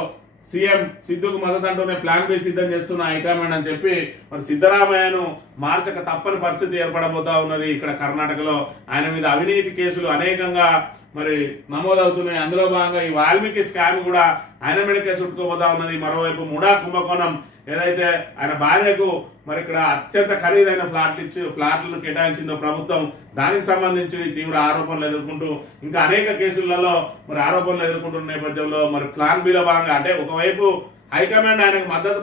సీఎం సిద్ధుకు మద్దతు అంటూనే ప్లాన్ బి సిద్ధం చేస్తున్న హైకమాండ్ అని చెప్పి మరి సిద్ధరామయ్యను మార్చక తప్పని పరిస్థితి ఏర్పడబోతా ఉన్నది. ఇక్కడ కర్ణాటకలో ఆయన మీద అవినీతి కేసులు అనేకంగా మరి నమోదవుతున్నాయి. అందులో భాగంగా ఈ వాల్మీకి స్కామ్ కూడా ఆయన మీదకే చుట్టుకోబోతా ఉన్నది. మరోవైపు ముడా కుంభకోణం ఏదైతే ఆయన భార్యకు మరి ఇక్కడ అత్యంత ఖరీదైన ఫ్లాట్లను కేటాయించిందో ప్రభుత్వం, దానికి సంబంధించి తీవ్ర ఆరోపణలు ఎదుర్కొంటూ ఇంకా అనేక కేసులలో మరి ఆరోపణలు ఎదుర్కొంటున్న నేపథ్యంలో మరి ప్లాన్ బిలో భాగంగా అంటే ఒకవైపు హైకమాండ్ ఆయనకు మద్దతు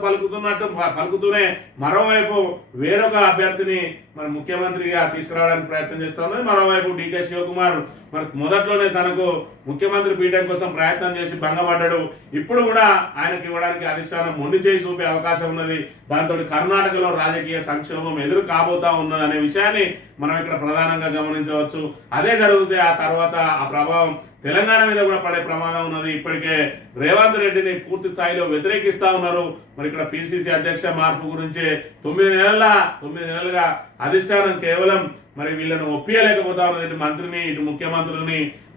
పలుకుతూనే మరోవైపు వేరొక అభ్యర్థిని మరి ముఖ్యమంత్రిగా తీసుకురావడానికి ప్రయత్నం చేస్తా ఉన్నది. మరోవైపు డీకే శివకుమార్ మరి మొదట్లోనే తనకు ముఖ్యమంత్రి పీఠం కోసం ప్రయత్నం చేసి భంగపడ్డాడు. ఇప్పుడు కూడా ఆయనకి ఇవ్వడానికి అధిష్టానం మొండి చేసి చూపే అవకాశం ఉన్నది. దాంతో కర్ణాటకలో రాజకీయ సంక్షోభం ఎదురు కాబోతా ఉన్నది అనే విషయాన్ని మనం ఇక్కడ ప్రధానంగా గమనించవచ్చు. అదే జరిగితే ఆ తర్వాత ఆ ప్రభావం తెలంగాణ మీద కూడా పడే ప్రమాదం ఉన్నది. ఇప్పటికే రేవంత్ రెడ్డిని పూర్తి స్థాయిలో వ్యతిరేకిస్తా ఉన్నారు. మరి ఇక్కడ పిసిసి అధ్యక్ష మార్పు గురించి 9 నెలలుగా అధిష్టానం కేవలం మరి వీళ్ళను ఒప్పియలేకపోతా ఉన్నది. ఇటు మంత్రిని, ఇటు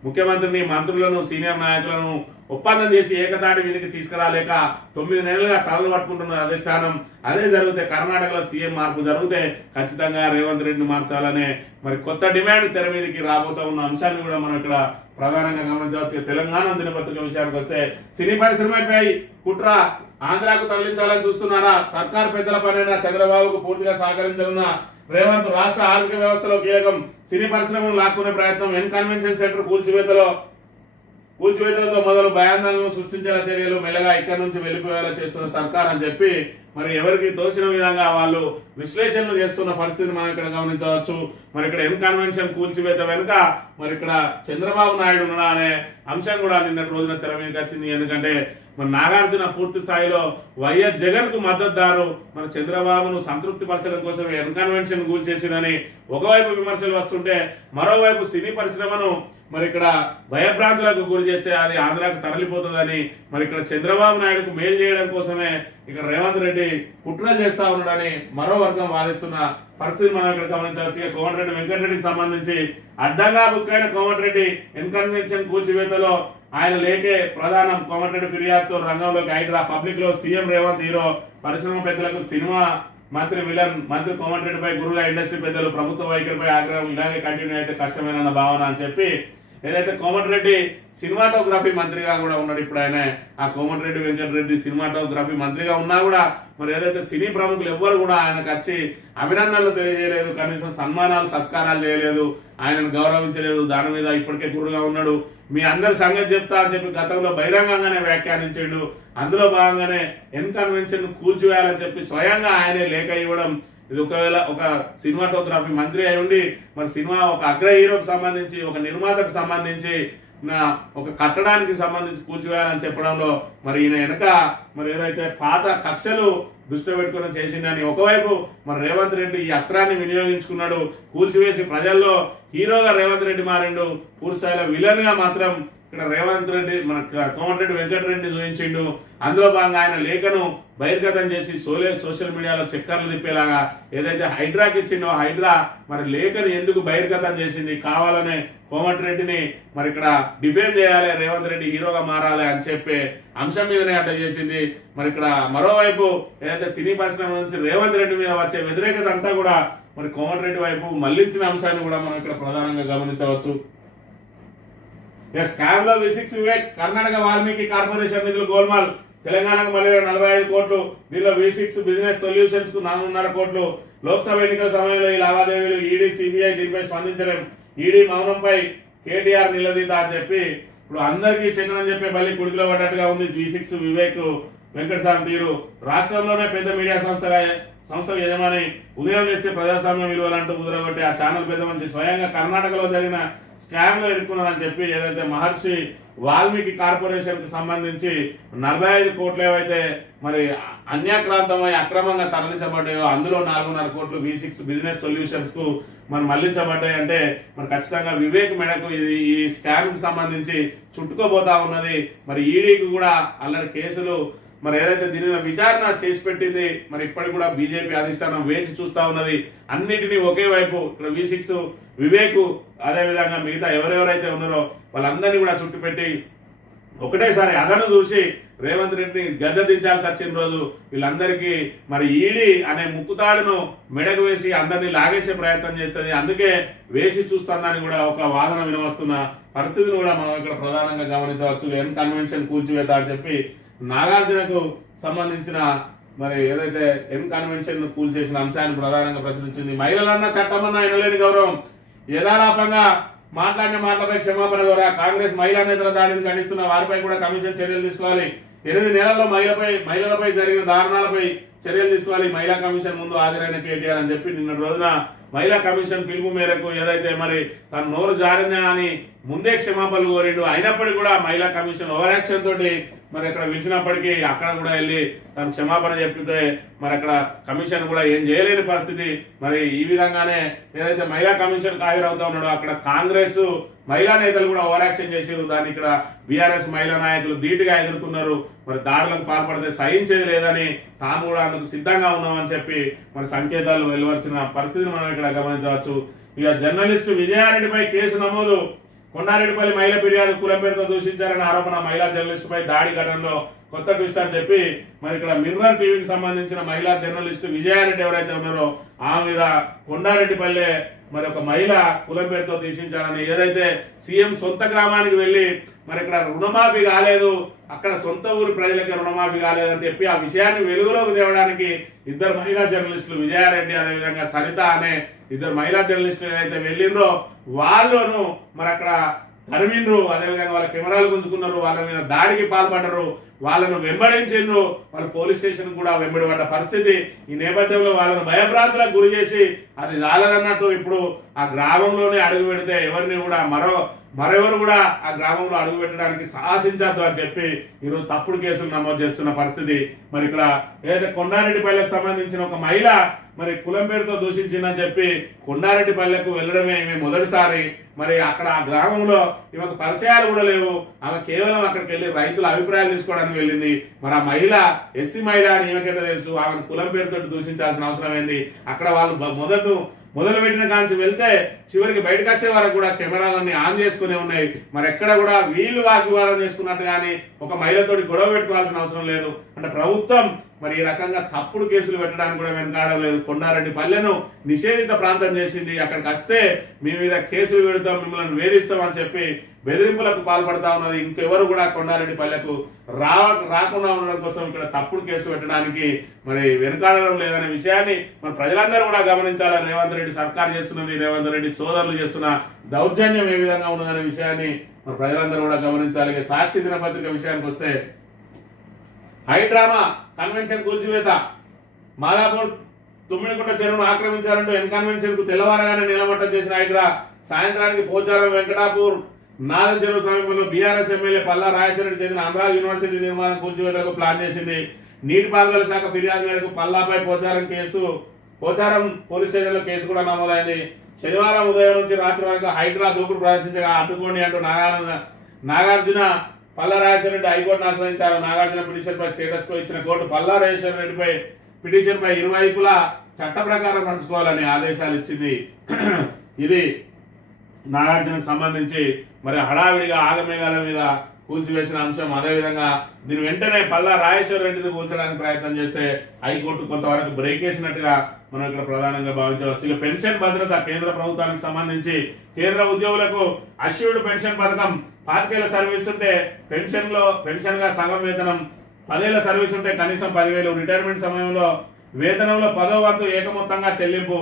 ముఖ్యమంత్రిని, మంత్రులను, సీనియర్ నాయకులను ఒప్పందం చేసి ఏకతాటి వీరికి తీసుకురాలేక 9 నెలలుగా తలలు పట్టుకుంటున్న అధిష్టానం. అదే జరిగితే కర్ణాటకలో సీఎం మార్పు జరిగితే ఖచ్చితంగా రేవంత్ రెడ్డిని మార్చాలనే మరి కొత్త డిమాండ్ తెర మీదకి రాబోతా ఉన్న అంశాన్ని కూడా మనం ఇక్కడ ప్రధానంగా గమనించవచ్చు. తెలంగాణ దినపత్రిక విషయానికి వస్తే సినీ పరిశ్రమపై కుట్ర ఆంధ్రాకు తరలించాలని చూస్తున్నారా? సర్కార్ పెద్దల పనైనా చంద్రబాబుకు పూర్తిగా సహకరించనున్న రేవంత్ రాష్ట్ర ఆర్థిక వ్యవస్థలో కీలకం. సినీ పరిశ్రమను లాక్కునే ప్రయత్నం, ఎన్ కన్వెన్షన్ సెంటర్ కూల్చివేతలతో మొదలు భయాందోళనలు సృష్టించేలా చర్యలు, మెల్లగా ఇక్కడి నుంచి వెళ్లిపోయేలా చేస్తున్న సర్కార్ అని చెప్పి మరి ఎవరికి తోచిన విధంగా వాళ్ళు విశ్లేషణలు చేస్తున్న పరిస్థితిని మనం ఇక్కడ గమనించవచ్చు. మరి ఇక్కడ ఎన్ కన్వెన్షన్ కూల్చివేత వెనుక మరి ఇక్కడ చంద్రబాబు నాయుడు ఉన్నాడా అనే అంశం కూడా నిన్నటి రోజున తెర మీదకి వచ్చింది. ఎందుకంటే మరి నాగార్జున పూర్తి స్థాయిలో వైఎస్ జగన్ కు మద్దతుదారు, మరి చంద్రబాబును సంతృప్తి పరచడం కోసం ఎన్ కన్వెన్షన్ కూల్చేసిందని ఒకవైపు విమర్శలు వస్తుంటే, మరోవైపు సినీ పరిశ్రమను మరి ఇక్కడ భయభ్రాంతులకు గురి చేస్తే అది ఆంధ్రాకు తరలిపోతుందని మరి ఇక్కడ చంద్రబాబు నాయుడుకు మేలు చేయడం కోసమే ఇక్కడ రేవంత్ రెడ్డి కుట్రలు చేస్తా ఉన్నాడని మరో వర్గం వాదిస్తున్న పరిస్థితి మనం ఇక్కడ గమనించవచ్చు. కోమటిరెడ్డి వెంకటరెడ్డికి సంబంధించి అడ్డంగా బుక్ అయిన కోమటిరెడ్డి ఎన్ కన్వెన్షన్ కూల్చివేతలో ఆయన లేకే ప్రధానం. కోమటిరెడ్డి ఫిర్యాదుతో రంగంలోకి హైడ్రా, పబ్లిక్ లో సీఎం రేవంత్ హీరో, పరిశ్రమ పెద్దలకు సినిమా మంత్రి విలన్, మంత్రి కోమటిరెడ్డిపై గురుగా ఇండస్ట్రీ పెద్దలు, ప్రభుత్వ వైఖరిపై ఆగ్రహం, ఇలాగే కంటిన్యూ అయితే కష్టమేనన్న భావన అని చెప్పి ఏదైతే కోమటిరెడ్డి సినిమాటోగ్రఫీ మంత్రిగా కూడా ఉన్నాడు. ఇప్పుడు ఆయన ఆ కోమటిరెడ్డి వెంకటరెడ్డి సినిమాటోగ్రఫీ మంత్రిగా ఉన్నా కూడా మరి ఏదైతే సినీ ప్రముఖులు ఎవ్వరు కూడా ఆయనకు వచ్చి అభినందనలు తెలియజేయలేదు, కనీసం సన్మానాలు సత్కారాలు చేయలేదు, ఆయనను గౌరవించలేదు. దాని మీద ఇప్పటికే గురుగా ఉన్నాడు. మీ అందరి సంగతి చెప్తా అని చెప్పి గతంలో బహిరంగంగానే వ్యాఖ్యానించాడు. అందులో భాగంగానే ఎన్ కన్వెన్షన్ కూల్చివేయాలని చెప్పి స్వయంగా ఆయనే లేఖ ఇవ్వడం. ఇది ఒకవేళ ఒక సినిమాటోగ్రఫీ మంత్రి అయి ఉండి మరి సినిమా ఒక అగ్ర హీరోకి సంబంధించి, ఒక నిర్మాతకు సంబంధించి, ఒక కట్టడానికి సంబంధించి కూల్చివేయాలని చెప్పడంలో మరి ఈయన వెనక మరి ఏదైతే పాత కక్షలు దృష్టి పెట్టుకుని చేసిందని ఒకవైపు మరి రేవంత్ రెడ్డి ఈ అస్త్రాన్ని వినియోగించుకున్నాడు. కూల్చివేసి ప్రజల్లో హీరోగా రేవంత్ రెడ్డి మారిండు, పూర్తి స్థాయిలో విలన్ గా మాత్రం ఇక్కడ రేవంత్ రెడ్డి మన కోమటిరెడ్డి వెంకటరెడ్డి చూపించిండు. అందులో భాగంగా ఆయన లేఖను బహిర్గతం చేసి సోషల్ మీడియాలో చక్కర్లు తిప్పేలాగా ఏదైతే హైడ్రాకి ఇచ్చిండో హైడ్రా మరి లేఖను ఎందుకు బహిర్గతం చేసింది, కావాలనే కోమటిరెడ్డిని మరి ఇక్కడ డిఫేమ్ చేయాలి, రేవంత్ రెడ్డి హీరోగా మారాలి అని చెప్పే అంశం మీదనే అట్లా చేసింది. మరి ఇక్కడ మరోవైపు ఏదైతే సినీ పరిశ్రమ నుంచి రేవంత్ రెడ్డి మీద వచ్చే వ్యతిరేకత అంతా కూడా మరి కోమటిరెడ్డి వైపు మళ్లించిన అంశాన్ని కూడా మనం ఇక్కడ ప్రధానంగా గమనించవచ్చు. స్కామ్ లో V6 వివేక్, కర్ణాటక వాల్మీకి కార్పొరేషన్ నిధులు గోల్మాల్, తెలంగాణకు మళ్ళీ 45 కోట్లు, దీనిలో V6 బిజినెస్ సొల్యూషన్స్ కు 4.5 కోట్లు. లోక్సభ ఎన్నికల సమయంలో ఈ లావాదేవీలు ఈడీ, సిబిఐ దీనిపై స్పందించడం, ఈడీ మౌనంపై కేటీఆర్ నిలదీత అని చెప్పి ఇప్పుడు అందరికీ శంకరని చెప్పే మళ్ళీ కుడికిలో పడ్డట్టుగా ఉంది V6 వివేక్ వెంకటస్వామి తీరు. రాష్ట్రంలోనే పెద్ద మీడియా సంస్థ యజమాని, ఉదయం చేస్తే ప్రజాస్వామ్యం విలువలంటూ కుదరగొట్టి ఆ ఛానల్ పెద్ద మనిషి, స్వయంగా కర్ణాటకలో జరిగిన స్కామ్ లో ఇరుక్కున్నారని చెప్పి ఏదైతే మహర్షి వాల్మీకి కార్పొరేషన్ కి సంబంధించి 45 కోట్లు ఏవైతే మరి అన్యాక్రాంతమై అక్రమంగా తరలించబడ్డాయో అందులో 4.5 కోట్లు V6 బిజినెస్ సొల్యూషన్స్ కు మరి మళ్లించబడ్డాయి అంటే మరి ఖచ్చితంగా వివేక్ మెడకు ఇది ఈ స్కామ్ కి సంబంధించి చుట్టుకోబోతా ఉన్నది. మరి ఈడీకి కూడా అల్లరి కేసులు మరి ఏదైతే దీని మీద విచారణ చేసి పెట్టింది మరి ఇప్పటికి కూడా బీజేపీ అధిష్టానం వేచి చూస్తా ఉన్నది. అన్నిటినీ ఒకే వైపు ఇక్కడ V6 వివేక్ అదేవిధంగా మిగతా ఎవరెవరైతే ఉన్నారో వాళ్ళందరినీ కూడా చుట్టుపెట్టి ఒకటేసారి అదను చూసి రేవంత్ రెడ్డిని గద్దె దించాల్సి వచ్చిన రోజు వీళ్ళందరికీ మరి ఈడీ అనే ముక్కుతాడును మెడకు వేసి అందరినీ లాగేసే ప్రయత్నం చేస్తుంది. అందుకే వేసి చూస్తుందని కూడా ఒక వాదన వినవస్తున్న పరిస్థితిని కూడా మనం ఇక్కడ ప్రధానంగా గమనించవచ్చు. ఎన్ కన్వెన్షన్ కూల్చివేత అని చెప్పి నాగార్జునకు సంబంధించిన మరి ఏదైతే ఎన్ కన్వెన్షన్ కూల్చేసిన అంశాన్ని ప్రధానంగా ప్రచురించింది. మహిళలన్న చట్టమన్న ఎనలేని గౌరవం యథాలాపంగా మాట్లాడిన మాటలపై క్షమాపణ కోరా కాంగ్రెస్ మహిళా నేతల దాడిని ఖండిస్తున్న వారిపై కూడా కమిషన్ చర్యలు తీసుకోవాలి. 8 నెలల్లో మహిళలపై జరిగిన దారుణాలపై చర్యలు తీసుకోవాలి. మహిళా కమిషన్ ముందు హాజరైన కేటీఆర్ అని చెప్పి నిన్న రోజున మహిళా కమిషన్ పిలుపు మేరకు ఏదైతే మరి తన నోరు జారినా అని ముందే క్షమాపణలు కోరిండు. అయినప్పటికీ కూడా మహిళా కమిషన్ ఓవర్ యాక్షన్ తోటి మరి అక్కడ పిలిచినప్పటికీ అక్కడ కూడా వెళ్ళి తను క్షమాపణ చెప్పితే మరి అక్కడ కమిషన్ కూడా ఏం చేయలేని పరిస్థితి. మరి ఈ విధంగానే ఏదైతే మహిళా కమిషన్ హాజరవుతా ఉన్నాడో అక్కడ కాంగ్రెస్ మహిళా నేతలు కూడా ఓవర్ యాక్షన్ చేసారు. దాన్ని ఇక్కడ బీఆర్ఎస్ మహిళా నాయకులు ధీటుగా ఎదుర్కొన్నారు. మరి దాడులకు పాల్పడితే సహించేది లేదని తాము కూడా అందుకు సిద్ధంగా ఉన్నామని చెప్పి మరి సంకేతాలు వెలువరిచిన పరిస్థితిని మనం ఇక్కడ గమనించవచ్చు. ఇక జర్నలిస్టు విజయారెడ్డిపై కేసు నమోదు. కొండారెడ్డిపల్లి మహిళ ఫిర్యాదు కులం పేరుతో దూషించారన్న ఆరోపణ. మహిళా జర్నలిస్టు పై దాడి ఘటనలో కొత్త ట్విస్ట్ అని చెప్పి మరి ఇక్కడ మిర్రర్ టీవీకి సంబంధించిన మహిళా జర్నలిస్టు విజయారెడ్డి ఎవరైతే ఉన్నారో ఆమె మీద కొండారెడ్డిపల్లె మరి ఒక మహిళ కులం పేరుతో దూషించారని ఏదైతే సీఎం సొంత గ్రామానికి వెళ్లి మరి ఇక్కడ రుణమాఫీ కాలేదు, అక్కడ సొంత ఊరి ప్రజలకి రుణమాఫీ కాలేదని చెప్పి ఆ విషయాన్ని వెలుగులోకి తేవడానికి 2 మహిళా జర్నలిస్టులు విజయారెడ్డి అదేవిధంగా సరిత అనే 2 మహిళా జర్నలిస్టులు ఏదైతే వెళ్ళిండ్రో వాళ్ళను మరి అక్కడ తరిమిండ్రు. అదేవిధంగా వాళ్ళ కెమెరాలు గుంజుకున్నారు, వాళ్ళ మీద దాడికి పాల్పడ్డరు, వాళ్ళను వెంబడించిండ్రు. వాళ్ళు పోలీస్ స్టేషన్ కూడా వెంబడిపడ్డ పరిస్థితి. ఈ నేపథ్యంలో వాళ్ళను భయభ్రాంతులకు గురి చేసి అది చాలదన్నట్టు ఇప్పుడు ఆ గ్రామంలోనే అడుగు పెడితే ఎవరిని కూడా మరెవరు కూడా ఆ గ్రామంలో అడుగు పెట్టడానికి సాహసించద్దు అని చెప్పి ఈరోజు తప్పుడు కేసులు నమోదు చేస్తున్న పరిస్థితి. మరి ఇక్కడ ఏదైతే కొండారెడ్డిపల్లెకు సంబంధించిన ఒక మహిళ మరి కులం పేరుతో దూషించిందని చెప్పి కొండారెడ్డిపల్లెకు వెళ్ళడమే ఈమె మొదటిసారి. మరి అక్కడ ఆ గ్రామంలో ఈమెకు పరిచయాలు కూడా లేవు. ఆమె కేవలం అక్కడికి వెళ్ళి రైతుల అభిప్రాయాలు తీసుకోవడానికి వెళ్ళింది. మరి ఆ మహిళ ఎస్సీ మహిళ అని ఈమెకైతే తెలుసు. ఆమెను కులం పేరుతో దూషించాల్సిన అవసరం ఏంది? అక్కడ వాళ్ళు మొదలు పెట్టిన కాంచి వెళ్తే చివరికి బయటకు వచ్చే వరకు కూడా కెమెరాలన్నీ ఆన్ చేసుకునే ఉన్నాయి. మరి ఎక్కడ కూడా వీళ్ళు వాగ్వివాదం చేసుకున్నట్టు కానీ ఒక మహిళతోటి గొడవ పెట్టుకోవాల్సిన అవసరం లేదు. అంటే ప్రభుత్వం మరి ఈ రకంగా తప్పుడు కేసులు పెట్టడానికి కూడా వెనకాడడం లేదు. కొండారెడ్డిపల్లెను నిషేధిత ప్రాంతం చేసింది. అక్కడికి వస్తే మీ మీద కేసులు పెడతాం, మిమ్మల్ని వేధిస్తామని చెప్పి బెదిరింపులకు పాల్పడతా ఉన్నది. ఇంకెవరు కూడా కొండారెడ్డిపల్లెకు రాకుండా ఉండడం కోసం ఇక్కడ తప్పుడు కేసు పెట్టడానికి మరి వెనకాడడం లేదనే విషయాన్ని మన ప్రజలందరూ కూడా గమనించాలి. రేవంత్ రెడ్డి సర్కార్ చేస్తున్నది, రేవంత్ రెడ్డి సోదరులు చేస్తున్న దౌర్జన్యం ఏ విధంగా ఉన్నదనే విషయాన్ని మన ప్రజలందరూ కూడా గమనించాలి. సాక్షి దినపత్రిక విషయానికి వస్తే హైడ్రామా కన్వెన్షన్ కూల్చివేత. మాదాపూర్ తుమ్మిడికుంట చెరువును ఆక్రమించారంటూ ఎన్ కన్వెన్షన్ కు తెల్లవారగానే నిలబట్టం చేసిన హైడ్రా సాయంత్రానికి పోచారం వెంకటాపూర్ నాదం చెరువు సమీపంలో బీఆర్ఎస్ ఎమ్మెల్యే పల్లా రాజేశ్వరరెడ్డి చెందిన అమరావతి యూనివర్సిటీ నిర్మాణం కూల్చివేతకు ప్లాన్ చేసింది. నీటిపారుదల శాఖ ఫిర్యాదు మేరకు పల్లాపై పోచారం పోలీస్ స్టేషన్ లో కేసు కూడా నమోదైంది. శనివారం ఉదయం నుంచి రాత్రి వరకు హైడ్రా దూకుడు ప్రదర్శించగా అడ్డుకోండి అంటూ నాగార్జున పల్లా రాజేశ్వరరెడ్డి హైకోర్టును ఆశ్రయించారు. నాగార్జున పిటిషన్ పై స్టేటస్ కో ఇచ్చిన కోర్టు పల్లా రాజేశ్వరరెడ్డిపై పిటిషన్ పై ఇరువైపులా చట్ట ప్రకారం నడుచుకోవాలని ఆదేశాలు ఇచ్చింది. ఇది నాగార్జునకు సంబంధించి మరి హడావిడిగా ఆగమేఘాల మీద కూల్చివేసిన అంశం. అదేవిధంగా దీని వెంటనే పల్లా రాజేశ్వరరెడ్డిని కూల్చడానికి ప్రయత్నం చేస్తే హైకోర్టు కొంతవరకు బ్రేక్ వేసినట్టుగా మనం ఇక్కడ ప్రధానంగా భావించవచ్చు. ఇక పెన్షన్ భద్రత కేంద్ర ప్రభుత్వానికి సంబంధించి కేంద్ర ఉద్యోగులకు అష్యూర్డ్ పెన్షన్ పథకం. 5 ఏళ్ల సర్వీస్ ఉంటే పెన్షన్ గా సగం వేతనం, 10 ఏళ్ల సర్వీస్ ఉంటే కనీసం 10,000, రిటైర్మెంట్ సమయంలో వేతనంలో 10వ వంతు ఏకమొత్తంగా చెల్లింపు,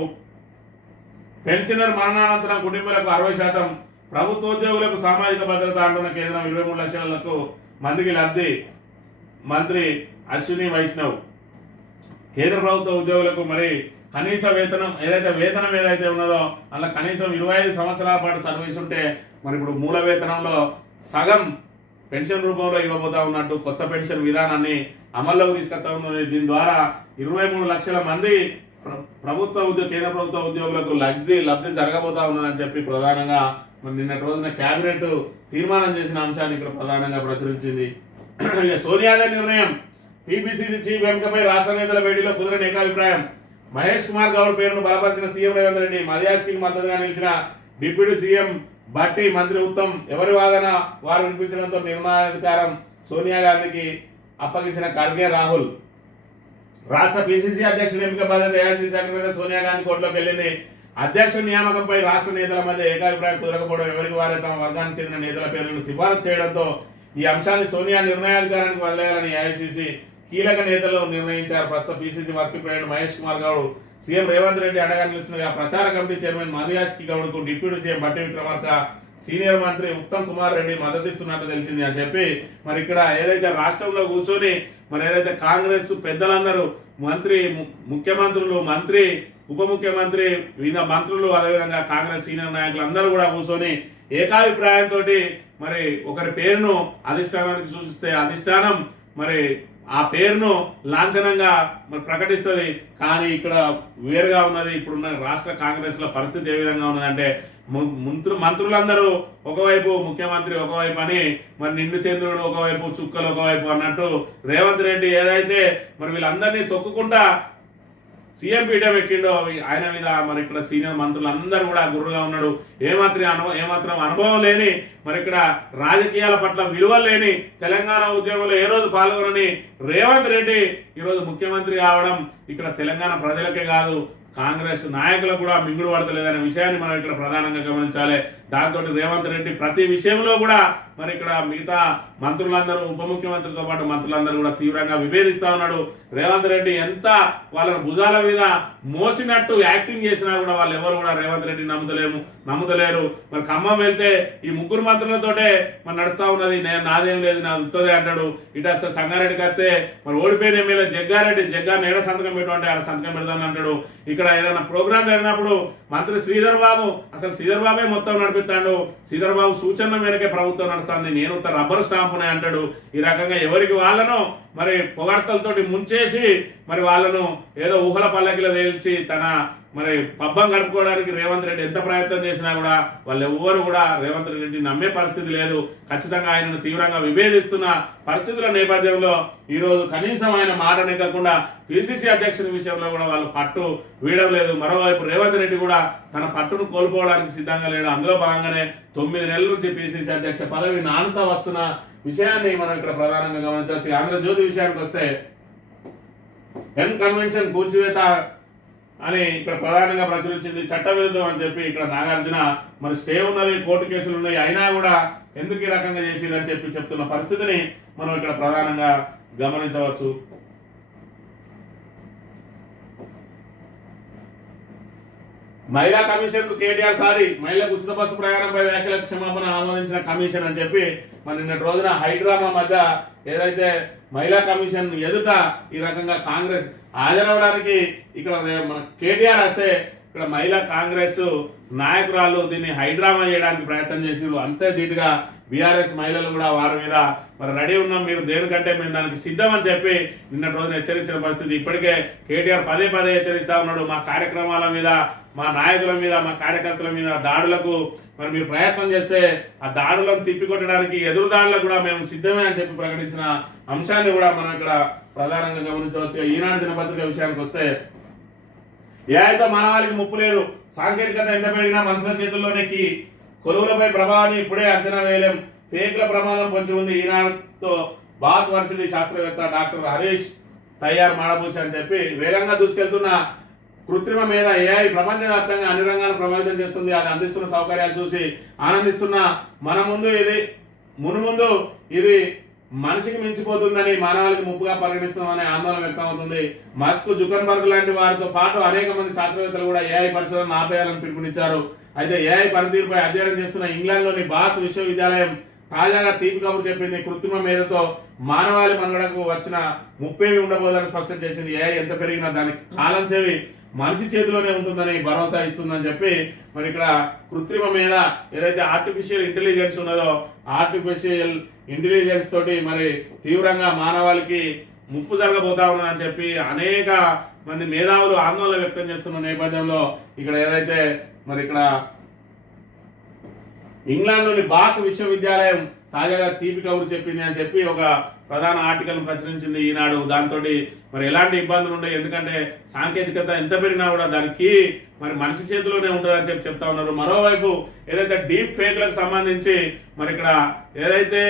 పెన్షనర్ మరణానంతరం కుటుంబాలకు 60%, ప్రభుత్వోద్యోగులకు సామాజిక భద్రత అంటున్న కేంద్రం 23 లక్షలకు మందికి లబ్ధి. మంత్రి అశ్విని వైష్ణవ్ కేంద్ర ప్రభుత్వ ఉద్యోగులకు మరి కనీస వేతనం ఏదైతే ఉన్నదో అలా కనీసం 25 సంవత్సరాల పాటు సర్వీస్ ఉంటే మరి ఇప్పుడు మూల వేతనంలో సగం పెన్షన్ రూపంలో ఇవ్వబోతా ఉన్నట్టు కొత్త పెన్షన్ విధానాన్ని అమల్లోకి తీసుకొస్తా ఉన్నది. దీని ద్వారా 23 లక్షల మంది కేంద్ర ప్రభుత్వ ఉద్యోగులకు లబ్ధి జరగబోతా ఉన్నదని చెప్పి ప్రధానంగా నిన్నటి రోజున కేబినెట్ తీర్మానం చేసిన అంశాన్ని ఇక్కడ ప్రధానంగా ప్రచురించింది. సోనియాగాంధీ నిర్ణయం, పిపిసిసి చీఫ్ ఎంపికపై రాష్ట్ర నేతల భేటీలో కుదిరిన ఏకాభిప్రాయం. మహేష్ కుమార్ గౌడ్ పేరును బలపరిచిన సీఎం రేవంత్ రెడ్డి, మధ్యాష్కి మద్దతుగా నిలిచిన డిప్యూటీ సీఎం భట్టి, మంత్రి ఉత్తమ్ ఎవరి వాదన వారు వినిపించడంతో నిర్ణయాధికారం సోనియా గాంధీకి అప్పగించిన ఖర్గే రాహుల్. రాష్ట్ర పిసిసి అధ్యక్షుడి ఎంపిక బాధ్యత ఏఐసిసి సెక్రటరీ సోనియా గాంధీ కోర్టులోకి వెళ్ళింది. అధ్యక్షుడి నియామకంపై రాష్ట్ర నేతల మధ్య ఏకాభిప్రాయం కుదరకపోవడం, ఎవరికి వారే తమ వర్గానికి చెందిన నేతల పేర్లను సిఫారసు చేయడంతో ఈ అంశాన్ని సోనియా నిర్ణయాధికారానికి వదిలేయాలని ఏఐసిసి కీలక నేతలు నిర్ణయించారు. ప్రస్తుతం PCC working president Mahesh Kumar Goud CM Revanth Reddy అండగా నిలుస్తున్న ప్రచార కమిటీ చైర్మన్ మధుయాష్కి గౌడ్ కు deputy CM Bhatti Vikramarka, senior మంత్రి ఉత్తమ్ కుమార్ రెడ్డి మద్దతిస్తున్నట్టు తెలిసింది అని చెప్పి మరి ఇక్కడ ఏదైతే రాష్ట్రంలో కూర్చొని మరి ఏదైతే కాంగ్రెస్ పెద్దలందరూ ముఖ్యమంత్రులు, మంత్రి, ఉప ముఖ్యమంత్రి, వివిధ మంత్రులు, అదేవిధంగా కాంగ్రెస్ సీనియర్ నాయకులు అందరూ కూడా కూర్చొని ఏకాభిప్రాయంతో మరి ఒకరి పేరును అధిష్టానానికి సూచిస్తే అధిష్టానం మరి ఆ పేరును లాంఛనంగా మరి ప్రకటిస్తుంది. కానీ ఇక్కడ వేరుగా ఉన్నది. ఇప్పుడున్న రాష్ట్ర కాంగ్రెస్ లో పరిస్థితి ఏ విధంగా ఉన్నదంటే మంత్రులందరూ ఒకవైపు, ముఖ్యమంత్రి ఒకవైపు అని మరి నిండు చంద్రుడు ఒకవైపు, చుక్కలు ఒకవైపు అన్నట్టు రేవంత్ రెడ్డి ఏదైతే మరి వీళ్ళందరినీ తొక్కుకుంటా సీఎం పీఠం ఎక్కిండో ఆయన మీద మరి ఇక్కడ సీనియర్ మంత్రులు అందరూ కూడా గుర్రుగా ఉన్నాడు. ఏమాత్రం అనుభవం లేని మరి ఇక్కడ రాజకీయాల పట్ల విలువలు లేని, తెలంగాణ ఉద్యమంలో ఏ రోజు పాల్గొనని రేవంత్ రెడ్డి ఈరోజు ముఖ్యమంత్రి కావడం ఇక్కడ తెలంగాణ ప్రజలకే కాదు కాంగ్రెస్ నాయకులకు కూడా మింగుడు పడతలేదనే విషయాన్ని మనం ఇక్కడ ప్రధానంగా గమనించాలి. దాంతో రేవంత్ రెడ్డి ప్రతి విషయంలో కూడా మరి ఇక్కడ మిగతా మంత్రులందరూ, ఉప ముఖ్యమంత్రితో పాటు మంత్రులందరూ కూడా తీవ్రంగా విభేదిస్తా ఉన్నాడు. రేవంత్ రెడ్డి ఎంత వాళ్ళ భుజాల మీద మోసినట్టు యాక్టింగ్ చేసినా కూడా వాళ్ళు ఎవరు కూడా రేవంత్ రెడ్డి నమ్ముతలేరు. మరి ఖమ్మం వెళ్తే ఈ ముగ్గురు మంత్రులతోటే మరి నడుస్తా ఉన్నది, నాదేం లేదు, నాది ఉత్తదే అంటాడు. ఇటు వస్తే సంగారెడ్డికి వస్తే మరి ఓడిపోయిన ఎమ్మెల్యే జగ్గారెడ్డి ఏడ సంతకం పెట్టమంటే ఆడ సంతకం పెడతాను అంటాడు. ఇక్కడ ఏదైనా ప్రోగ్రాం జరిగినప్పుడు మంత్రి శ్రీధర్ బాబు మొత్తం నడిపిస్తాడు. శ్రీధర్ బాబు సూచన మేరకే ప్రభుత్వం నడుస్తుంది, నేను రబ్బర్ స్టాంపునే అంటాడు. ఈ రకంగా ఎవరికి వాళ్ళను మరి పొగడ్తలతోటి ముంచేసి మరి వాళ్ళను ఏదో ఊహల పల్లకిలో తేల్చి తన మరి పబ్బం గడుపుకోవడానికి రేవంత్ రెడ్డి ఎంత ప్రయత్నం చేసినా కూడా వాళ్ళు ఎవ్వరు కూడా రేవంత్ రెడ్డి నమ్మే పరిస్థితి లేదు. ఖచ్చితంగా ఆయనను తీవ్రంగా విభేదిస్తున్న పరిస్థితుల నేపథ్యంలో ఈ రోజు కనీసం ఆయన మాట నెగ్గకుండా పిసిసి అధ్యక్షుని విషయంలో కూడా వాళ్ళు పట్టు వీయడం లేదు. మరోవైపు రేవంత్ రెడ్డి కూడా తన పట్టును కోల్పోవడానికి సిద్ధంగా లేడు. అందులో భాగంగానే 9 నెలల నుంచి పిసిసి అధ్యక్ష పదవి నానుతా వస్తున్న విషయాన్ని మనం ఇక్కడ ప్రధానంగా గమనించవచ్చు. ఆంధ్రజ్యోతి విషయానికి వస్తే ఎన్ కన్వెన్షన్ కూల్చివేత అని ఇక్కడ ప్రధానంగా ప్రచురించింది. చట్టవిరుద్ధం అని చెప్పి ఇక్కడ నాగార్జున మరి స్టే ఉన్నది, కోర్టు కేసులు ఉన్నాయి, అయినా కూడా ఎందుకు ఈ రకంగా చేసిందని చెప్తున్న పరిస్థితిని మనం ఇక్కడ ప్రధానంగా గమనించవచ్చు. మహిళా కమిషన్ కు కేటీఆర్ సారి మహిళలకు ఉచిత బస్సు ప్రయాణంపై వ్యాఖ్యలకు క్షమాపణ ఆమోదించిన కమిషన్ అని చెప్పి మరి నిన్నటి రోజున హైడ్రామా మధ్య ఏదైతే మహిళా కమిషన్ ఎదుట ఈ రకంగా కాంగ్రెస్ హాజరవడానికి ఇక్కడ మన కేటీఆర్ వస్తే ఇక్కడ మహిళా కాంగ్రెస్ నాయకురాలు దీన్ని హైడ్రామా చేయడానికి ప్రయత్నం చేసిరు. అంతే ధీటుగా బీఆర్ఎస్ మహిళలు కూడా వారి మీద మరి రెడీ ఉన్నాం, మీరు దేనికంటే మేము దానికి సిద్ధం అని చెప్పి నిన్నటి రోజున హెచ్చరించిన పరిస్థితి. ఇప్పటికే కేటీఆర్ పదే హెచ్చరిస్తా ఉన్నాడు, మా కార్యక్రమాల మీద, మా నాయకుల మీద, మా కార్యకర్తల మీద దాడులకు మరి మీరు ప్రయత్నం చేస్తే ఆ దాడులను తిప్పికొట్టడానికి ఎదురు దాడులకు కూడా మేము సిద్ధమే అని చెప్పి ప్రకటించిన అంశాన్ని కూడా మనం ఇక్కడ ప్రధానంగా గమనించవచ్చు. ఈనాడు దినపత్రిక విషయానికి వస్తే ఏఐతో మానవాళికి ముప్పు లేదు, సాంకేతికత ఎంత పెరిగినా మనుషుల చేతుల్లోనికి, కొలువులపై ప్రభావాన్ని ఇప్పుడే అంచనా వేయలేం, ఫేక్ల ప్రమాదం పొంచి ఉంది. ఈనాడుతో బాత్ వర్సిటీ శాస్త్రవేత్త డాక్టర్ హరీష్ తయ్యార్ మాడబూసి అని చెప్పి వేగంగా దూసుకెళ్తున్న కృత్రిమ మీద ఏఐ ప్రపంచవ్యాప్తంగా అన్ని రంగాలను ప్రభావితం చేస్తుంది. అది అందిస్తున్న సౌకర్యాలు చూసి ఆనందిస్తున్న మన ముందు మునుముందు ఇది మనిషికి మించిపోతుందని, మానవాళికి ముప్పుగా పరిగణిస్తున్నామనే ఆందోళన వ్యక్తమవుతుంది. మస్క్, జుకర్బర్గ్ లాంటి వారితో పాటు అనేక మంది శాస్త్రవేత్తలు కూడా ఏఐ పరిశోధన ఆపేయాలని పిలుపునిచ్చారు. అయితే ఏఐ పనితీరుపై అధ్యయనం చేస్తున్న ఇంగ్లాండ్లోని బాత్ విశ్వవిద్యాలయం తాజాగా తీపి కబురు చెప్పింది. కృత్రిమ మేధతో మానవాళి మనుగడకు వచ్చిన ముప్పేమి ఉండబోదని స్పష్టం చేసింది. ఎంత పెరిగినా దాని కాలం చెవి మనిషి చేతిలోనే ఉంటుందని భరోసా ఇస్తుందని చెప్పి మరి ఇక్కడ కృత్రిమ మేధ ఏదైతే ఆర్టిఫిషియల్ ఇంటెలిజెన్స్ ఉన్నదో ఆర్టిఫిషియల్ ఇంటెలిజెన్స్ తోటి మరి తీవ్రంగా మానవాళికి ముప్పు జరగబోతా ఉన్నదని చెప్పి అనేక మంది మేధావులు ఆందోళన వ్యక్తం చేస్తున్న నేపథ్యంలో ఇక్కడ ఏదైతే మరి ఇక్కడ ఇంగ్లాండ్లోని బాత్ విశ్వవిద్యాలయం తాజాగా తీపి కబురు చెప్పింది అని చెప్పి ఒక ప్రధాన ఆర్టికల్ ప్రచురించింది ఈనాడు. దాంతో మరి ఎలాంటి ఇబ్బందులు ఉండవు, ఎందుకంటే సాంకేతికత ఎంత పెరిగినా కూడా దానికి మరి మనిషి చేతిలోనే ఉంటుందని చెప్పి చెప్తా ఉన్నారు. మరోవైపు ఏదైతే డీప్ ఫేక్లకు సంబంధించి మరి ఇక్కడ ఏదైతే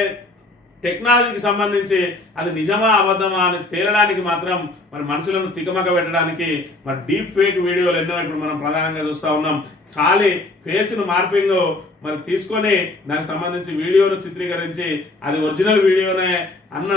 టెక్నాలజీకి సంబంధించి అది నిజమా అబద్ధమా అని తేలడానికి మాత్రం మరి మనుషులను తికమక పెట్టడానికి మరి డీప్ ఫేక్ వీడియోలు ఎన్నో ఇప్పుడు మనం ప్రధానంగా చూస్తూ ఉన్నాం. ఖాళీ ఫేస్ను మార్పింగ్ మరి తీసుకొని దానికి సంబంధించి వీడియోను చిత్రీకరించి అది ఒరిజినల్ వీడియోనే అన్న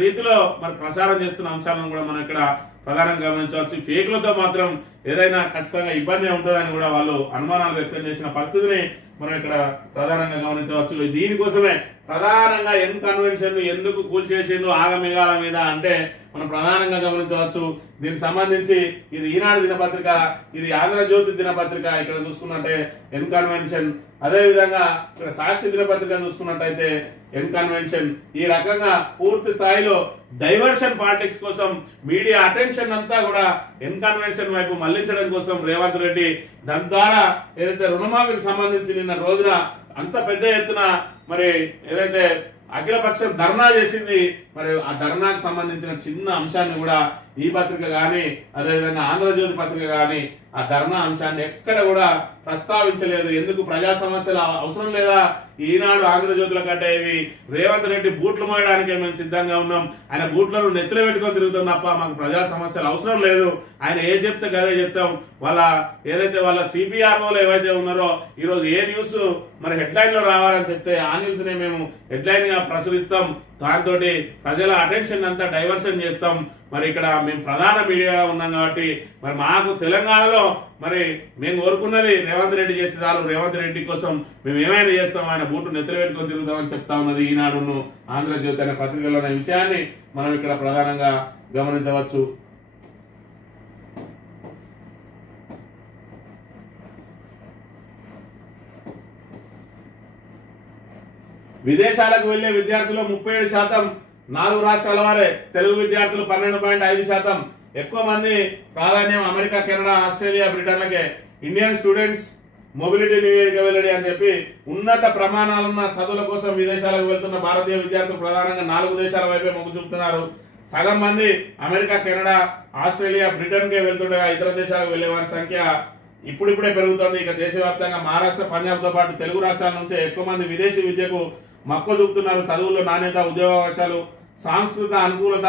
రీతిలో మరి ప్రసారం చేస్తున్న అంశాలను కూడా మనం ఇక్కడ ప్రధానంగా గమనించవచ్చు. ఫేక్లతో మాత్రం ఏదైనా ఖచ్చితంగా ఇబ్బంది ఉంటుందని కూడా వాళ్ళు అనుమానాలు వ్యక్తం చేసిన పరిస్థితిని మనం ఇక్కడ ప్రధానంగా గమనించవచ్చు. దీనికోసమే ప్రధానంగా కన్వెన్షన్ ఎందుకు కూల్చేసిండ్రు ఆగమేఘాల మీద అంటే మనం ప్రధానంగా గమనించవచ్చు. దీనికి సంబంధించి ఇది ఈనాడు దినపత్రిక, ఇది ఆంధ్రజ్యోతి దినపత్రిక ఇక్కడ చూసుకున్నట్టే కన్వెన్షన్, అదేవిధంగా ఇక్కడ సాక్షి దినపత్రిక చూసుకున్నట్టయితే కన్వెన్షన్. ఈ రకంగా పూర్తి స్థాయిలో డైవర్షన్ పాలిటిక్స్ కోసం మీడియా అటెన్షన్ అంతా కూడా కన్వెన్షన్ వైపు మళ్లించడం కోసం రేవంత్ రెడ్డి దాని ద్వారా ఏదైతే రుణమాఫీకి సంబంధించి నిన్న రోజున అంత పెద్ద ఎత్తున మరి ఏదైతే అఖిలపక్షం ధర్నా చేసింది, మరి ఆ ధర్నాకు సంబంధించిన చిన్న అంశాన్ని కూడా ఈ పత్రిక కానీ అదేవిధంగా ఆంధ్రజ్యోతి పత్రిక కానీ ఆ ధర్నా అంశాన్ని ఎక్కడ కూడా ప్రస్తావించలేదు. ఎందుకు ప్రజా సమస్యలు అవసరం లేదా? ఈనాడు ఆంధ్రజ్యోతుల కంటే ఇవి రేవంత్ రెడ్డి బూట్లు మోయడానికి మేము సిద్ధంగా ఉన్నాం, ఆయన బూట్లను నెత్తిలో పెట్టుకొని తిరుగుతాం తప్ప మాకు ప్రజా సమస్యలు అవసరం లేదు, ఆయన ఏ చెప్తే గదే చెప్తాం. వాళ్ళ ఏదైతే వాళ్ళ సిపిఆర్ఓలు ఏవైతే ఉన్నారో ఈరోజు ఏ న్యూస్ మరి హెడ్లైన్ లో రావాలని చెప్తే ఆ న్యూస్ నే మేము హెడ్లైన్ గా ప్రచురిస్తాం, దాంతో ప్రజల అటెన్షన్ అంతా డైవర్షన్ చేస్తాం. మరి ఇక్కడ మేము ప్రధాన మీడియాగా ఉన్నాం కాబట్టి మరి మాకు తెలంగాణలో మరి మేము కోరుకున్నది రేవంత్ రెడ్డి చేస్తే చాలు, రేవంత్ రెడ్డి కోసం మేము ఏమైనా చేస్తాం, ఆయన బూటు నెత్తిన పెట్టుకొని తిరుగుతామని చెప్తా ఉన్నది ఈనాడును ఆంధ్రజ్యోతి అనే పత్రికలో అనే విషయాన్ని మనం ఇక్కడ ప్రధానంగా గమనించవచ్చు. విదేశాలకు వెళ్లే విద్యార్థులు 37%, 4 రాష్ట్రాల వారే. తెలుగు విద్యార్థులు 12.5%. ఎక్కువ మంది ప్రాధాన్యం అమెరికా, కెనడా, ఆస్ట్రేలియా, బ్రిటన్లకే. ఇండియన్ స్టూడెంట్స్ మొబిలిటీ నివేదిక వెల్లడి అని చెప్పి ఉన్నత ప్రమాణాలున్న చదువుల కోసం విదేశాలకు వెళ్తున్న భారతీయ విద్యార్థులు ప్రధానంగా 4 దేశాల వైపే మొగ్గు చూపుతున్నారు. సగం మంది అమెరికా, కెనడా, ఆస్ట్రేలియా, బ్రిటన్కే వెళ్తుండగా ఇతర దేశాలకు వెళ్లే వారి సంఖ్య ఇప్పుడిప్పుడే పెరుగుతోంది. ఇక దేశవ్యాప్తంగా మహారాష్ట్ర, పంజాబ్తో పాటు తెలుగు రాష్ట్రాల నుంచే ఎక్కువ మంది విదేశీ విద్యకు మక్కువ చూపుతున్నారు. చదువుల్లో నాణ్యత, ఉద్యోగావకాశాలు, సాంస్కృతిక అనుకూలత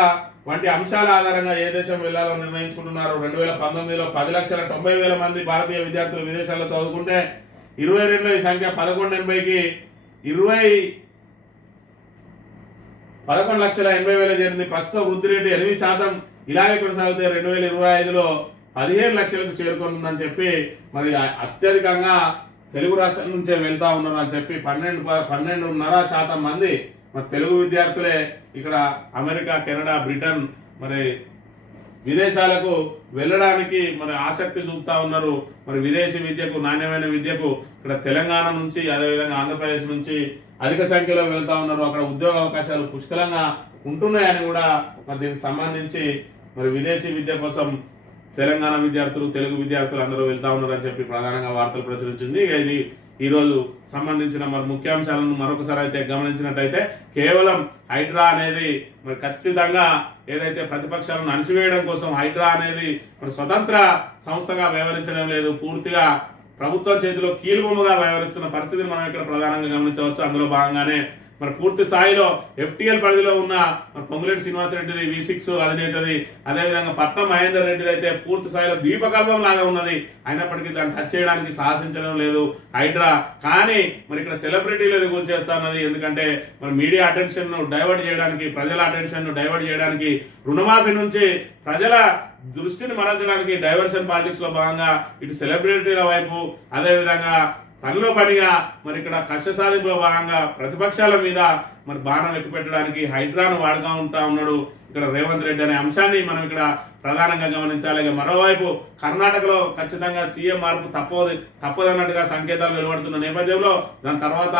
వంటి అంశాల ఆధారంగా ఏ దేశం వెళ్లాలో నిర్ణయించుకుంటున్నారు. 2019లో 10,90,000 మంది భారతీయ విద్యార్థులు విదేశాల్లో చదువుకుంటే 22లో ఈ సంఖ్య 11,80,000కి 11,80,000 చేరింది. ప్రస్తుత వృద్ధి రేటు 8%. ఇలాగే కొనసాగితే 2025లో 15 లక్షలకు చేరుకుంటుందని చెప్పి మరి అత్యధికంగా తెలుగు రాష్ట్రాల నుంచే వెళ్తా ఉన్నారు అని చెప్పి 12.5% మంది మరి తెలుగు విద్యార్థులే ఇక్కడ అమెరికా, కెనడా, బ్రిటన్ మరి విదేశాలకు వెళ్ళడానికి మరి ఆసక్తి చూపుతా ఉన్నారు. మరి విదేశీ విద్యకు, నాణ్యమైన విద్యకు ఇక్కడ తెలంగాణ నుంచి అదేవిధంగా ఆంధ్రప్రదేశ్ నుంచి అధిక సంఖ్యలో వెళ్తా ఉన్నారు. అక్కడ ఉద్యోగ అవకాశాలు పుష్కలంగా ఉంటున్నాయని కూడా మరి దీనికి సంబంధించి మరి విదేశీ విద్య కోసం తెలంగాణ విద్యార్థులు, తెలుగు విద్యార్థులు అందరూ వెళ్తా ఉన్నారని చెప్పి ప్రధానంగా వార్తలు ప్రచురించింది. ఇది ఈ రోజు సంబంధించిన మరి ముఖ్యాంశాలను మరొకసారి అయితే గమనించినట్టయితే కేవలం హైడ్రా అనేది మరి ఖచ్చితంగా ఏదైతే ప్రతిపక్షాలను అణిచివేయడం కోసం హైడ్రా అనేది మరి స్వతంత్ర సంస్థగా వ్యవహరించడం లేదు, పూర్తిగా ప్రభుత్వం చేతిలో కీలుబొమ్మగా వ్యవహరిస్తున్న పరిస్థితిని మనం ఇక్కడ ప్రధానంగా గమనించవచ్చు. అందులో భాగంగానే మరి పూర్తి స్థాయిలో FTL పరిధిలో ఉన్న పొంగులేటి శ్రీనివాసరెడ్డిది V6 అధినేతది, అదేవిధంగా పట్నం మహేందర్ రెడ్డిది అయితే పూర్తి స్థాయిలో దీపకల్పం లాగా ఉన్నది. అయినప్పటికీ దాన్ని టచ్ చేయడానికి సాహసించడం లేదు హైడ్రా. కానీ మరి ఇక్కడ సెలబ్రిటీలను కూల్ చేస్తున్నది, ఎందుకంటే మరి మీడియా అటెన్షన్ ను డైవర్ట్ చేయడానికి, ప్రజల అటెన్షన్ ను డైవర్ట్ చేయడానికి, రుణమాఫీ నుంచి ప్రజల దృష్టిని మరల్చడానికి డైవర్షన్ పాలిటిక్స్ లో భాగంగా ఇటు సెలబ్రిటీల వైపు, అదేవిధంగా పనిలో పనిగా మరి ఇక్కడ కక్ష సాధింపులో భాగంగా ప్రతిపక్షాల మీద మరి బాణం ఎక్కుపెట్టడానికి హైడ్రాను వాడుతూ ఉంటా ఉన్నాడు ఇక్కడ రేవంత్ రెడ్డి అనే అంశాన్ని మనం ఇక్కడ ప్రధానంగా గమనించాలి. మరోవైపు కర్ణాటకలో ఖచ్చితంగా సీఎం మార్పు తప్పదన్నట్టుగా సంకేతాలు వెలువడుతున్న నేపథ్యంలో దాని తర్వాత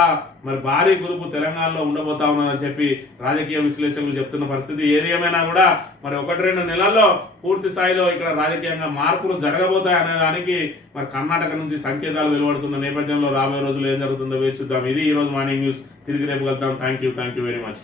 మరి భారీ కుదుపు తెలంగాణలో ఉండబోతా ఉన్నదని చెప్పి రాజకీయ విశ్లేషకులు చెప్తున్న పరిస్థితి. ఏది ఏమైనా కూడా మరి 1-2 నెలల్లో పూర్తి స్థాయిలో ఇక్కడ రాజకీయంగా మార్పులు జరగబోతాయి అనే దానికి మరి కర్ణాటక నుంచి సంకేతాలు వెలువడుతున్న నేపథ్యంలో రాబోయే రోజులు ఏం జరుగుతుందో వేచి చూద్దాం. ఇది ఈ రోజు మార్నింగ్ న్యూస్. తిరిగి రేపు కలుద్దాం. Thank you very much.